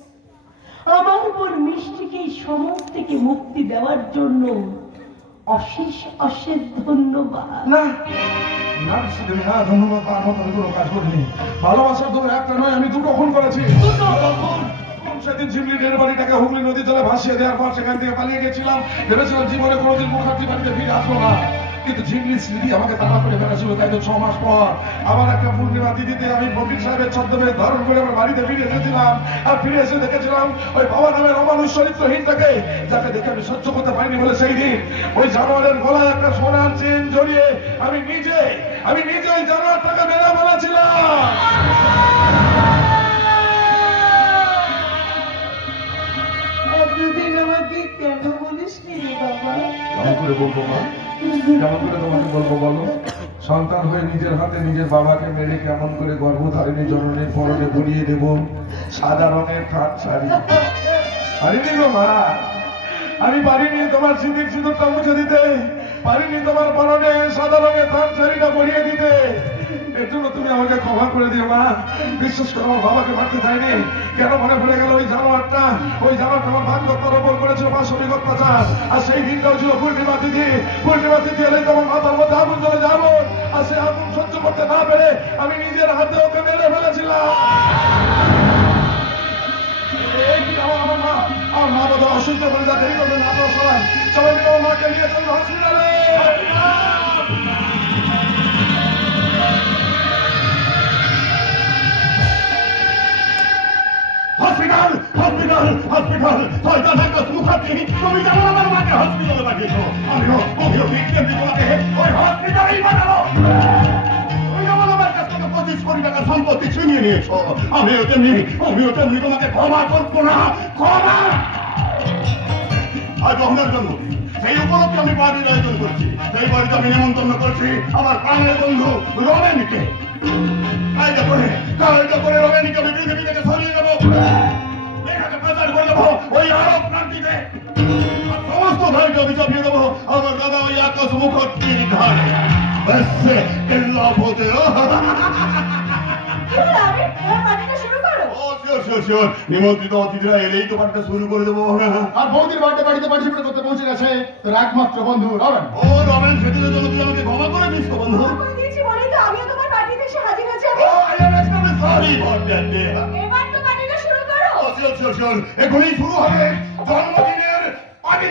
আমার উপর মিষ্টিকে এই সমাজ থেকে মুক্তি দেওয়ার জন্য অশেষ ধন্যবাদ। না না সেদিন না ধন্যবাদ তার মতো আমি কোনো কাজ করিনি। ভালোবাসার ধরে একটা নয় আমি দুটো খুন করেছি। সেদিন ঝিমলি ডেড বাড়িটাকে হুগলি নদীর জলে ভাসিয়ে দেওয়ার পর সেখান থেকে পালিয়ে গেছিলাম। ভেবেছিলাম জীবনে কোনোদিন মুখার্জি বাড়িতে ফিরে আসবো না, কিন্তু ঝিমলির স্মৃতি আমাকে তাড়া করে ফেলেছিল। তাই তো 6 মাস পর আবার একটা পূর্ণিমা তিথিতে আমি ফকির সাহেবের ছদ্মবেশ ধারণ করে আমার বাড়িতে ফিরে এসেছিলাম। আর ফিরে এসে দেখেছিলাম ওই বাবা নামের অমানুষ চরিত্রহীনটাকে, যাকে দেখে আমি সহ্য করতে পারিনি বলে সেই দিন ওই জানোয়ারের গলায় একটা সোনার চেন জড়িয়ে আমি নিজে ওই জানোয়ারটাকে মেরে ফেলেছিলাম। এতদিন আমাকে কেন বলিস নি বাবা? কেমন করে বলবো মা, কেমন করে তোমাকে বলবো বলো? সন্তান হয়ে নিজের হাতে নিজের বাবাকে মেরে কেমন করে গর্ভধারিণী জননীর পরনে পরিয়ে দেব সাদা রঙের খাট শাড়ি? পারিনি গো মা, আমি পারিনি তোমার স্মৃতির সিঁদুরটা মুছে দিতে, পারিনি তোমার পরনে সাদা রঙের থান শাড়িটা পরিয়ে দিতে। এর জন্য তুমি আমাকে ক্ষমা করে দিও মা। বিশ্বাস করো আমার বাবাকে মারতে চাইনি। কেন মনে পড়ে গেল ওই জানোয়ারটা আমার ভাগ্যতার ওপর করেছিল পাশবিক অত্যাচার। আর সেই দিনটাও ছিল পূর্ণিমা তিথি। পূর্ণিমা তিথি এলেই তোমার মাথার মধ্যে আগুন জ্বলে যাবো। আর সে আগুন সহ্য করতে না পেরে আমি নিজের হাতে ওকে মেরে ফেলেছিলাম। আমার মা বাবা অসুস্থ করে যা দেরি করবে না, আপনারা সবাই মিলে আমার মাকে নিয়ে চলুন হসপিটালে। হসপিটাল হসপিটাল হসপিটাল শয়তান হাকাস মুখার্জি, তুমি জানো আমার মাকে হসপিটালে পাঠিয়েছো। আমিও বিজ্ঞানী তোমাকে ওই হসপিটালেই পাঠাবো। তুমি আমার কাছ থেকে 25 কোটি টাকা সম্পত্তি ছিনিয়ে নিয়েছো। আমিও তেমনি তোমাকে ক্ষমা করবো না। ক্ষমা আজ রহমের জন্মদিন, সেই উপলক্ষে আমি বাড়ির আয়োজন করছি। সেই বাড়িতে আমি নিমন্ত্রণ করছি আমার প্রাণের বন্ধু রমেনকে। কায়দা করে রমেনকে আমি পৃথিবী থেকে সরিয়ে দেবো, এটাকে প্রচার করে দেবো ওই আরব প্রান্তিতে। সমস্ত ধারকে আমি চাপিয়ে দেবো আমার দাদা ওই আকাশ মুখার্জির ঘাড়ে। নিমন্ত্রিত অতিথিরা এলেই তো পার্টিটা শুরু করে দেবো। আর বৌদির বার্থডে বাড়িতে পার্টিসিপেট করতে পৌঁছে গেছে তোর একমাত্র বন্ধু রমেন। ও রমেন, সেদিনের জন্য তুই আমাকে ক্ষমা করে দিস তো বন্ধু। আমিও তোমার পার্টিতে এসে হাজির হয়েছি। Sorry for that day. এবার তো পার্টিটা শুরু করো। শিওর এখনই শুরু হবে জন্মদিনের পার্টি।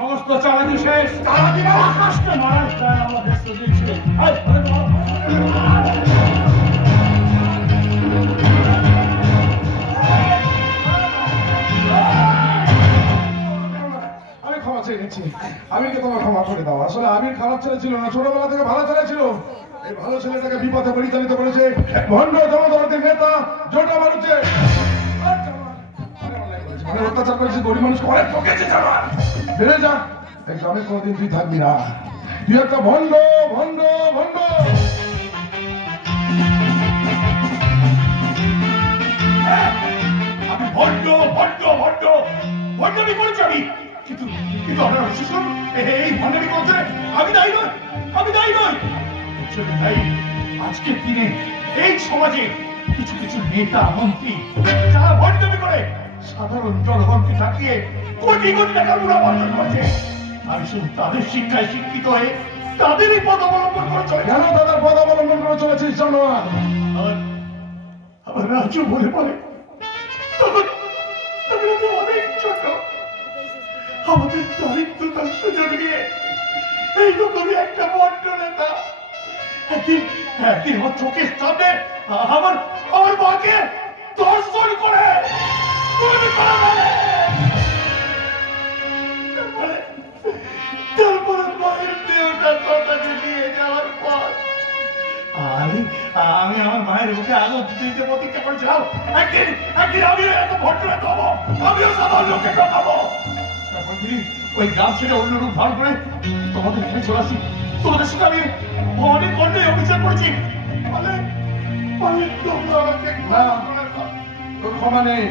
সমস্ত চালাকি শেষ। চালাকি আকাশকে মারার চায় আমরা ব্যস্ত দিচ্ছি। আমি ক্ষমা চেয়ে নিচ্ছি। আমিরকে তোমার ক্ষমা করে দাও। আসলে আমির খারাপ ছেলে ছিল না, ছোটবেলা থেকে ভালো ছেলে ছিল। এই ভালো ছেলেটাকে বিপথে পরিচালিত করেছে ভণ্ড জনদরদের নেতা জোটা মানুষে অত্যাচার করেছে, গরিব মানুষকে অনেক ঠকেছে। জানার বেড়ে যা, এই গ্রামে কোনোদিন তুই থাকবি না। তুই একটা ভণ্ড ভণ্ড ভণ্ড। ভণ্ড ভণ্ড ভণ্ড ভণ্ডামি করেছি আমি, কিন্তু কিন্তু আপনারা শিশুন এই ভণ্ডামি করতে আমি দায়ী নই, আমি দায়ী নই। তাই আজকের দিনে এই সমাজে কিছু কিছু নেতা মন্ত্রী যারা ভণ্ডামি করে সাধারণ জনগণকে ঠকিয়ে কোটি কোটি টাকার মুনাফা অর্জন করেছে, আমি শুধু তাদের শিক্ষায় শিক্ষিত হয়ে তাদেরই পথ অবলম্বন করে চলে। কেন তাদের পথ অবলম্বন করে চলেছিস জানো? আমার রাজ্য বলে পড়ে তখন আমি অনেক ছোট, আমাদের দারিদ্রতার সুযোগ নিয়ে এইরকমই একটা বড্ড নেতা একদিন আমার চোখের সামনে আমার মাকে দর্শন করে তারপরে মায়ের দেহটা কথাকে নিয়ে যাওয়ার পর আমি আমার মায়ের মুখে আলো দিতে প্রতিজ্ঞা করেছিলাম একদিন একদিন আমি এত ভট্টরা খাবো, আমিও সাধারণ লোককে খাবো। তারপর তিনি ওই গ্রাম ছেড়ে অন্য রূপ ধারণ করে তোমাদের এখানে চলে আসি। তোমাদের সাথে আমি অনেক অন্যায় অভিযোগ করেছি, তোমরা আমাকে তোর ক্ষমা নেই।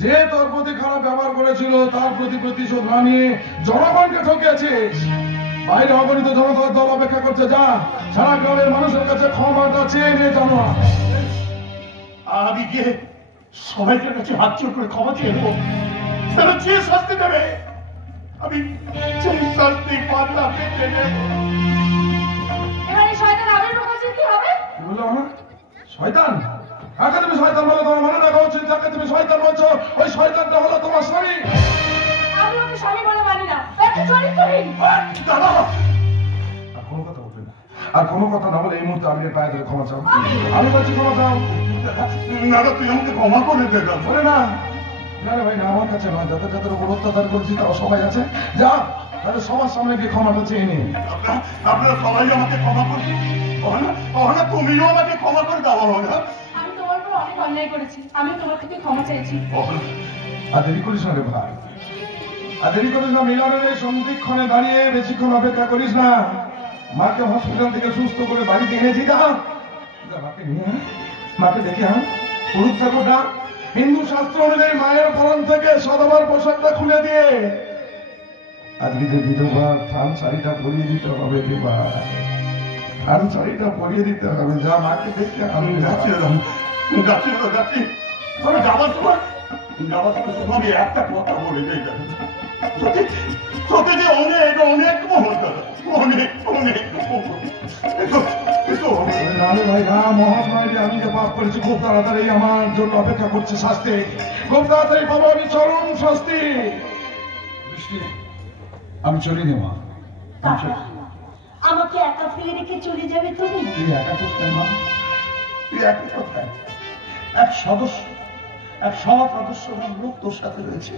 যে তোর প্রতি খারাপ ব্যবহার করেছিল তার প্রতি প্রতিশোধ না নিয়ে জনগণকে ঠকিয়েছিস। বাইরে অগণিত জনতার দল অপেক্ষা করছে, যা সারা গ্রামের মানুষের কাছে ক্ষমাটা চেয়ে নিয়ে জানো। আমি গিয়ে সবাইকার কাছে হাত জোর করে ক্ষমা চেয়ে নেবো, তারা যে শাস্তি দেবে আমি সেই শাস্তি পাল্লা পেতে নেব। এবারে শয়তান আবির্ভাব হয়েছে, কি হবে? কি বললো আমার শয়তান? আগে তুমি শয়তান বলে তোমার মনে রাখা উচিত, যাকে তুমি শয়তান বলছো ওই শয়তানটা হলো তোমার স্বামী। আমি ওকে স্বামী বলে মানি না, একটা চরিত্রহীন। দাদা আর কোনো কথা বলবে না, আর কোনো কথা না বলে এই মুহূর্তে আমি পায়ে ধরে ক্ষমা চাও। আমি বলছি ক্ষমা চাও। দাদা তুই আমাকে ক্ষমা করে দে দাদা। বলে না না রে ভাই, না আমার কাছে নয়, যাদের যাদের উপর অত্যাচার করছি তারা সবাই আছে, যা তাদের সবার সামনে গিয়ে ক্ষমাটা চেয়ে নিন। আপনারা সবাই আমাকে ক্ষমা করুন, তুমিও আমাকে ক্ষমা করে দাও। আমি তোমার উপর অনেক অন্যায় করেছি, আমি তোমার থেকে ক্ষমা চাইছি। আর দেরি করিস না রে ভাই, আর দেরি করিস না। মিলনের এই সন্ধিক্ষণে দাঁড়িয়ে বেশিক্ষণ অপেক্ষা করিস না। মাকে হসপিটাল থেকে সুস্থ করে বাড়িতে এনেছি, যা মাকে নিয়ে মাকে দেখে পুরুষ ঠাকুরটা হিন্দু শাস্ত্র অনুযায়ী মায়ের পরন থেকে সদবার পোশাকটা খুলে দিয়ে আজকে যে বিধবা থান শাড়িটা পরিয়ে দিতে হবে, থান শাড়িটা পরিয়ে দিতে হবে, যা মাকে দেখে আমি যাচ্ছি তবে যাওয়ার সময় আমি একটা কথা বলে যাই, তোকে যে অনেক অনেক অনেক অনেক নালে ভাই না মহাত্মায় আমি যে পাপ করেছি খুব তাড়াতাড়ি আমার জন্য অপেক্ষা করছে শাস্তি, খুব তাড়াতাড়ি পাবো আমি চরম শাস্তি। আমি চলি নি মা। আমাকে একা ফেলে রেখে চলে যাবে তুমি? তুই একা কোথায় মা? তুই একা কোথায়? এক সদস্য, এক সৎ আদর্শবান লোক তোর সাথে রয়েছে।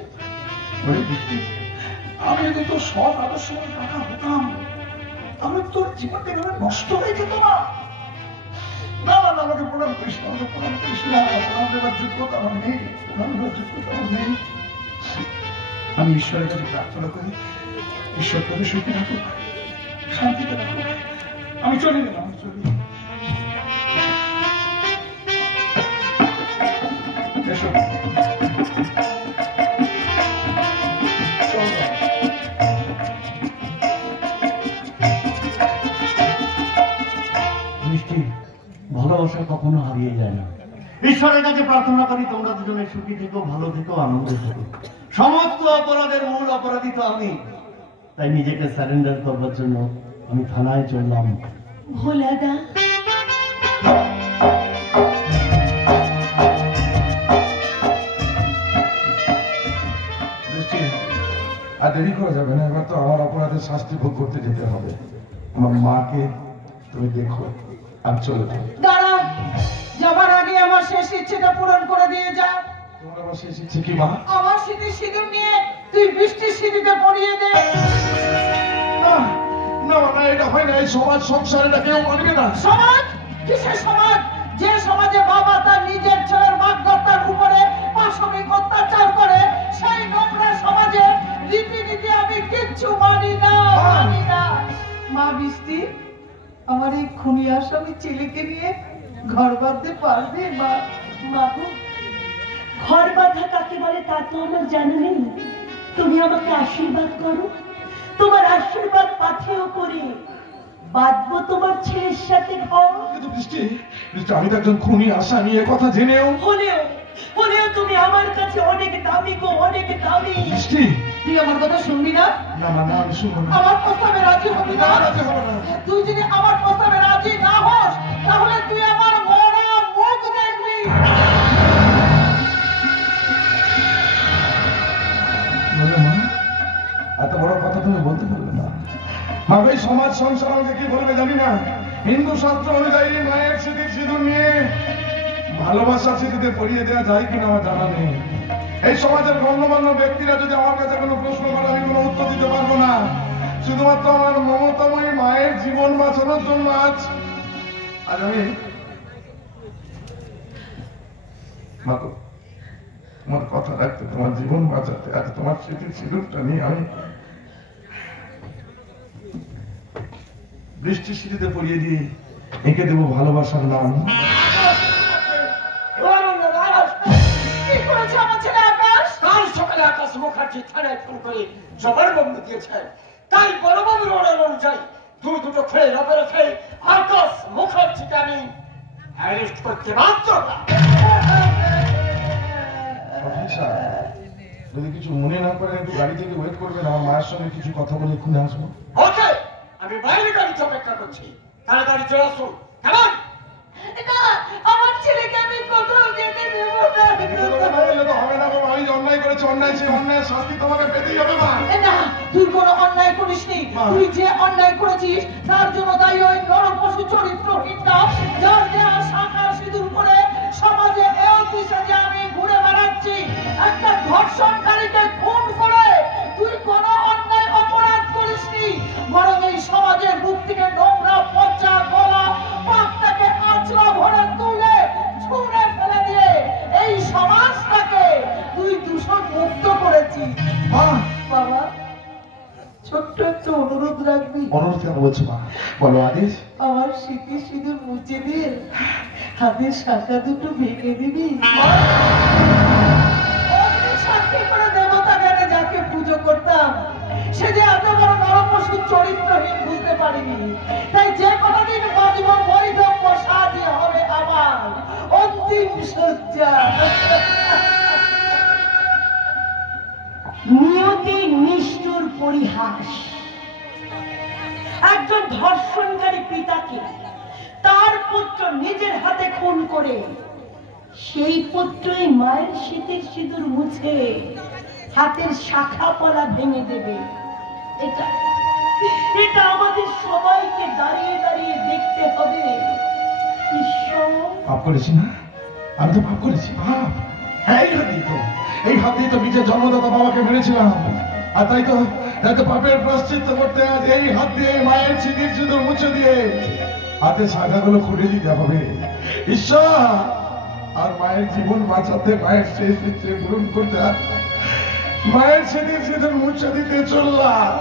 আমি যদি তোর সৎ আদর্শবান টাকা হতাম তাহলে তোর জীবনটা এভাবে নষ্ট হয়ে যেত না। না না না, আমাকে প্রণাম করিস না, আমাকে প্রণাম করিস না, প্রণাম দেওয়ার যোগ্যতা আমার নেই, প্রণাম দেওয়ার যোগ্যতা আমার নেই। আমি ঈশ্বরের কাছে প্রার্থনা করি, ঈশ্বর তোকে সুখী রাখুক, শান্তিতে রাখুক। আমি চলে গেলাম, আমি চলে গেলাম। এসো মিষ্টি, ভালোবাসা কখনো হারিয়ে যায় না। ঈশ্বরের কাছে প্রার্থনা করি তোমরা দুজনে সুখী থেকো, ভালো থেকো, আনন্দে থেকো। সমস্ত অপরাধের মূল অপরাধী তো আমি, তাই নিজেকে সারেন্ডার করবার জন্য আমি থানায় চললাম। ভোলাদা, আর দেরি করা যাবে না, এবার তো আমার অপরাধের শাস্তি ভোগ করতে যেতে হবে। আমার মাকে তুমি দেখো, আমি চলে যাবো। দাঁড়া, যাবার আগে আমার শেষ ইচ্ছেটা পূরণ করে দিয়ে যা। তোমার আবার শেষ ইচ্ছে কি মা? আমার স্মৃতির সিঁদুর নিয়ে তুই বৃষ্টির স্মৃতিতে পরিয়ে দে। না না না, এটা হয় না, এই সমাজ সংসার এটা কেউ মানবে না। সমাজ? কিসের সমাজ? যে সমাজে বাবা তার নিজের ছেলের বাগদত্তার উপরে পাশবিক অত্যাচার করে, সেই নোংরা সমাজে রীতিনীতি আমি কিচ্ছু মানি না, মানি না। মা বৃষ্টি, আমার এই খুনি আসামি ছেলেকে নিয়ে ঘর বাঁধতে পারবে? মা, মা গো, ঘর বাঁধা কাকে বলে তা তো আমার জানা নেই। তুমি আমাকে আশীর্বাদ করো, তোমার আশীর্বাদ পাথেয় করে বাঁধবো তোমার ছেলের সাথে ঘর। কিন্তু বৃষ্টি, বৃষ্টি, আমি তো একজন খুনি আসামি, এ কথা জেনেও হলেও তুমি আমার কাছে অনেক দামি গো, অনেক দামি। বৃষ্টি, তুই আমার কথা শুনবি না? না মা, না, আমি শুনবো না। আমার প্রস্তাবে রাজি হবি না? রাজি হবো না। তুই যদি আমার প্রস্তাবে রাজি না হস, তাহলে তুই আমার মরা মুখ দেখবি। বলো মা, এত বড় কথা তুমি বলতে পারবে না। মা, এই সমাজ সংসার আমাকে কি বলবে জানি না। হিন্দু শাস্ত্র অনুযায়ী মায়ের স্মৃতির সিঁদুর নিয়ে ভালোবাসা স্মৃতিতে পরিয়ে দেওয়া যায় কিনা আমার জানা নেই। এই সমাজের গণ্যমান্য ব্যক্তিরা যদি আমার কাছে কোনো প্রশ্ন করে, আমি কোনো উত্তর দিতে পারবো না। শুধুমাত্র আমার মমতাময়ী মায়ের জীবন বাঁচানোর জন্য আজ আমি মা গো, তোমার কথা রাখতে, তোমার জীবন বাঁচাতে, আজ তোমার স্মৃতির সিঁদুরটা নিয়ে আমি বৃষ্টির স্মৃতিতে পড়িয়ে দিয়ে এঁকে দেবো ভালোবাসার নাম। কি করেছে আমার ছেলে আকাশ? কাল সকালে আকাশ মুখার্জি থানায় ফোন করে জবানবন্দি দিয়েছেন। তাই বড়বাবুর অর্ডার অনুযায়ী দুটো খেয়ে রবে রেখে আকাশ মুখার্জিকে আমি অ্যারেস্ট করতে বাধ্য হলাম। অফিসার, যদি কিছু মনে না করেন একটু গাড়ি থেকে ওয়েট করবেন, আমার মায়ের সঙ্গে কিছু কথা বলে এক্ষুনি আসবো। ওকে, আমি বাইরে গাড়িতে অপেক্ষা করছি, তাড়াতাড়ি চলে আসুন। কেমন? না, আমার ছেলেকে আমি কোথাও যেতে দেব না। হবে না বাবা, আমি যে অন্যায় করেছি, অন্যায় সেই অন্যায়ের শাস্তি তোমাকে পেতেই হবে মা। না, তুই কোনো অন্যায় করিসনি। তুই যে অন্যায় করেছিস তার জন্য দায়ী ওই নরপশু চরিত্রহীনটা, যার দেয়া শাখা সিঁদুর করে সমাজে এও পিছনে আমি ঘুরে বেড়াচ্ছি। একটা ধর্ষণকারীকে খুন করে তুই কোনো অন্যায় অপরাধ করিসনি, বরং এই সমাজের বুক থেকে নোংরা পচা গলা পাকটাকে আঁচড়া ভরে তুলে ছুঁড়ে ফেলে দিয়ে এই সমাজটাকে তুই দূষণ মুক্ত করেছিস। বাবা, ছোট্ট একটা অনুরোধ রাখবি? অনুরোধ কেন বলছো মা, বলো আদেশ। আমার স্মৃতি সিঁদুর মুছে দিয়ে হাতের শাখা দুটো ভেঙে দিবি। সাক্ষী করে দেবতা জ্ঞানে যাকে পুজো করতাম, সে যে এত বড় নরপশু চরিত্রহীন বুঝতে পারিনি। তাই যে কতদিন বাঁচব বৈধব্য সাজে হবে আমার অন্তিম সজ্জা। নিয়তির নিষ্ঠুর পরিহাস। একজন ধর্ষণকারী পিতাকে তার পুত্র নিজের হাতে খুন করে সেই পুত্রই মায়ের স্মৃতির সিঁদুর মুছে হাতের শাখা পলা ভেঙে দেবে। এটা আমাদের সবাইকে দাঁড়িয়ে দাঁড়িয়ে দেখতে হবে। ঈশ্বর, পাপ করেছি না? আমি তো পাপ করেছি, পাপ। এই হাত দিয়ে তো নিজের জন্মদাতা বাবাকে মেরেছিলাম। আর তাই তো পাপের প্রায়শ্চিত্ত করতে আজ এই হাত দিয়ে মায়ের স্মৃতির সিঁদুর মুছে দিয়ে হাতে শাখাগুলো খুলে দিতে হবে। ঈশ্বর, আর মায়ের জীবন বাঁচাতে, মায়ের শেষ ইচ্ছে পূরণ করতে মায়ের স্মৃতির সিঁদুর মুছে দিতে চললাম।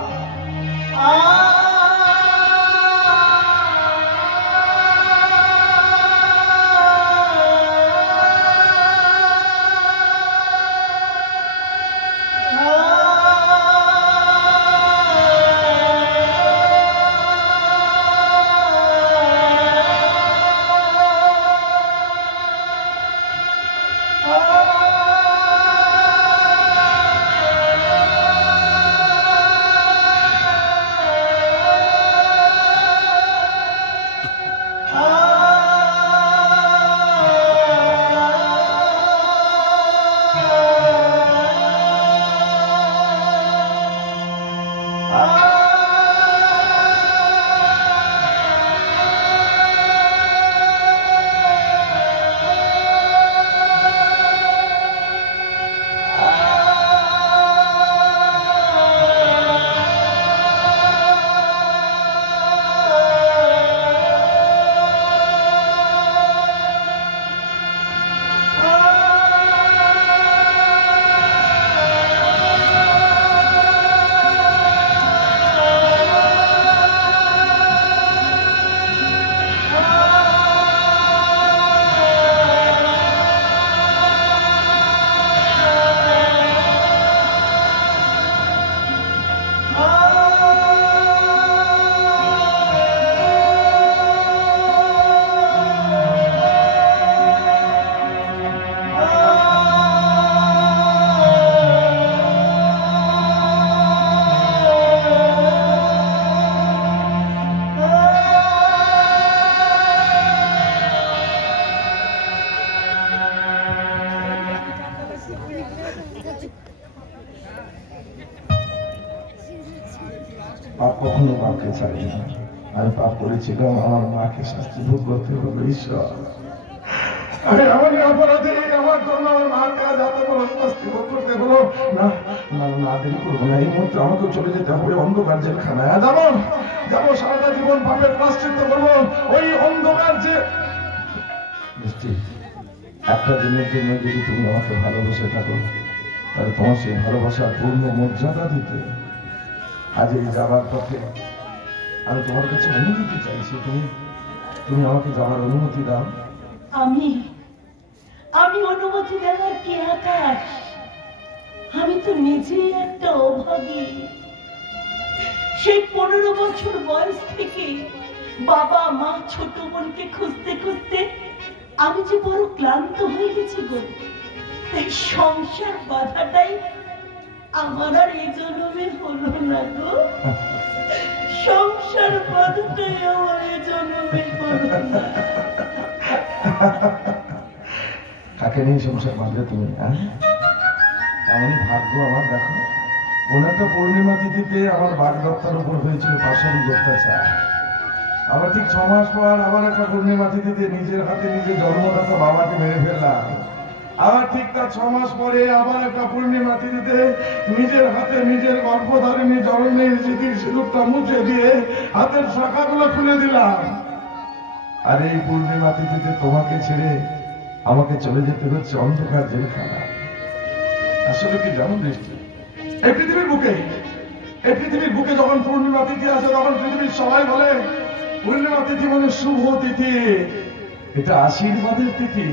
পাপ কখনো বাপকে ছাড়ে না। আমি পাপ করেছিলাম, আমার মাকে শাস্তি ভোগ করতে হবে। ঈশ্বর, আরে আমাকে অপরাধী, আমার জন্য আমার মাকে আজ এত বড় শাস্তি ভোগ করতে হলো। না না না, দেরি করবো না, এই মুহূর্তে আমাকে চলে যেতে হবে অন্ধকার জেলখানায়। যাবো যাবো, সারাটা জীবন পাপের প্রায়শ্চিত্ত করবো ওই অন্ধকার যে। একটা দিনের জন্য যদি তুমি আমাকে ভালোবেসে থাকো, তাহলে তোমার সেই ভালোবাসার পূর্ণ মর্যাদা দিতে আজ এই যাবার পথে আমি তোমার কাছে অনুমতি চাইছি। তুমি আমাকে যাওয়ার অনুমতি দাও। আমি অনুমতি দেওয়ার কি আকাশ? আমি তো নিজেই একটা অভাগী। সেই 15 বছর বয়স থেকে বাবা মা ছোট বোনকে খুঁজতে খুঁজতে আমি যে বড় ক্লান্ত হয়ে গেছি গো। এই সংসার বাধাটাই আমার আর এই জন্মে হলো না গো। সংসার বাধাটাই আমার এই জন্মে হলো না। কাকে নিয়ে সংসার বাঁধলে তুমি? এমন ভাগ্য আমার। দেখো, কোন একটা পূর্ণিমা তিথিতে আমার বাগদত্তার উপর হয়েছিল পাশবিক অত্যাচার। আবার ঠিক 6 মাস পর আবার একটা পূর্ণিমা তিথিতে নিজের হাতে নিজে জন্মদাতা বাবাকে মেরে ফেললাম। আবার ঠিক তার 6 মাস পরে আবার একটা পূর্ণিমা তিথিতে নিজের হাতে নিজের গর্ভধারিণী জননীর স্মৃতির সিঁদুরটা মুছে দিয়ে হাতের শাখাগুলো খুলে দিলাম। আর এই পূর্ণিমা তিথিতে তোমাকে ছেড়ে আমাকে চলে যেতে হচ্ছে অন্ধকার জেলখানা। আসলে কি জানো দৃষ্টি, এই পৃথিবীর বুকে যখন পূর্ণিমা তিথি আসে, তখন পৃথিবীর সবাই বলে পূর্ণিমা তিথি মানে শুভ তিথি, এটা আশীর্বাদের তিথি।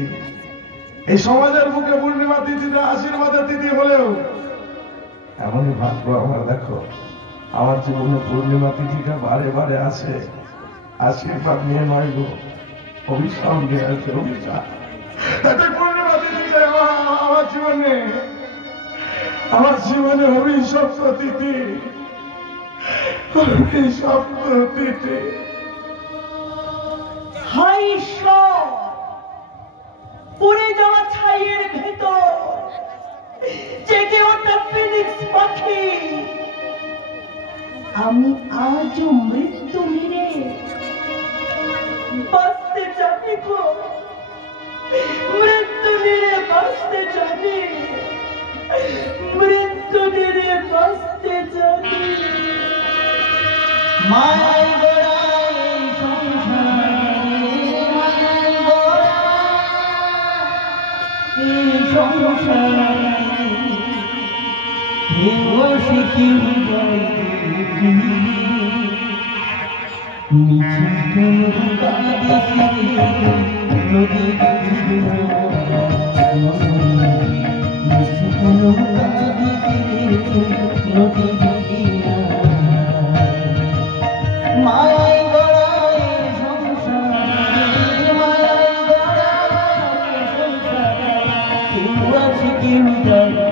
এই সমাজের বুকে পূর্ণিমা তিথিটা আশীর্বাদের তিথি হলেও এমনই ভাগ্য আমার। দেখো, আমার জীবনে পূর্ণিমা তিথিটা বারে বারে আছে আশীর্বাদ নিয়ে নয় গো, অভিশাপ নিয়ে আছে। অভিশাপ পূর্ণিমা তিথিতে আমার জীবনে অভিশপ্ত তিথি, অভিশপ্ত তিথি। হাই ঈশ্বর, পুড়ে যাওয়া ছাইয়ের ভেতর জেগে ওঠা ফিনিক্স পাখি, আমি আজও মৃত্যু মেরে বাঁচতে জানি গো, মৃত্যু মেরে বাঁচতে জানি, মৃত্যু মেরে বাঁচতে জানি। মায়ায় গোড়ায় সংসারে, মায়ায় গোড়ায় সংসারে, কেউ শিখি মিছিল কেন কাঁদেছি নদী, মিছিল কেন কাঁদেছি নদী, মায়ায় গড়ায় সংসারে, মায়ায় গড়ায় সংসারে, কেউ আছে কেউ জানে,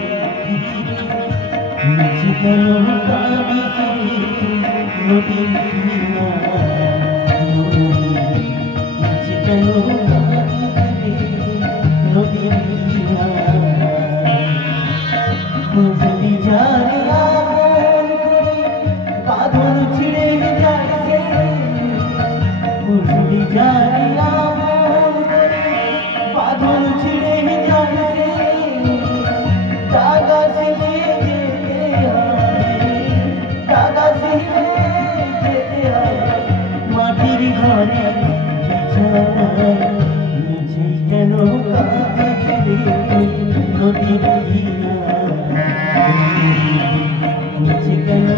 মিছিল কেন কাঁদেছি নদী, কেন নদী যদি জানে আমন করে বাঁধন ছিঁড়ে যাইছে, যদি জানে আমন করে বাঁধন ছিঁড়ে যাইছে, টাকা শিখে যেতে হবে, টাকা শিখে যেতে হবে, মাটির ঘরে নিচে কেন নদী, নিচে কেন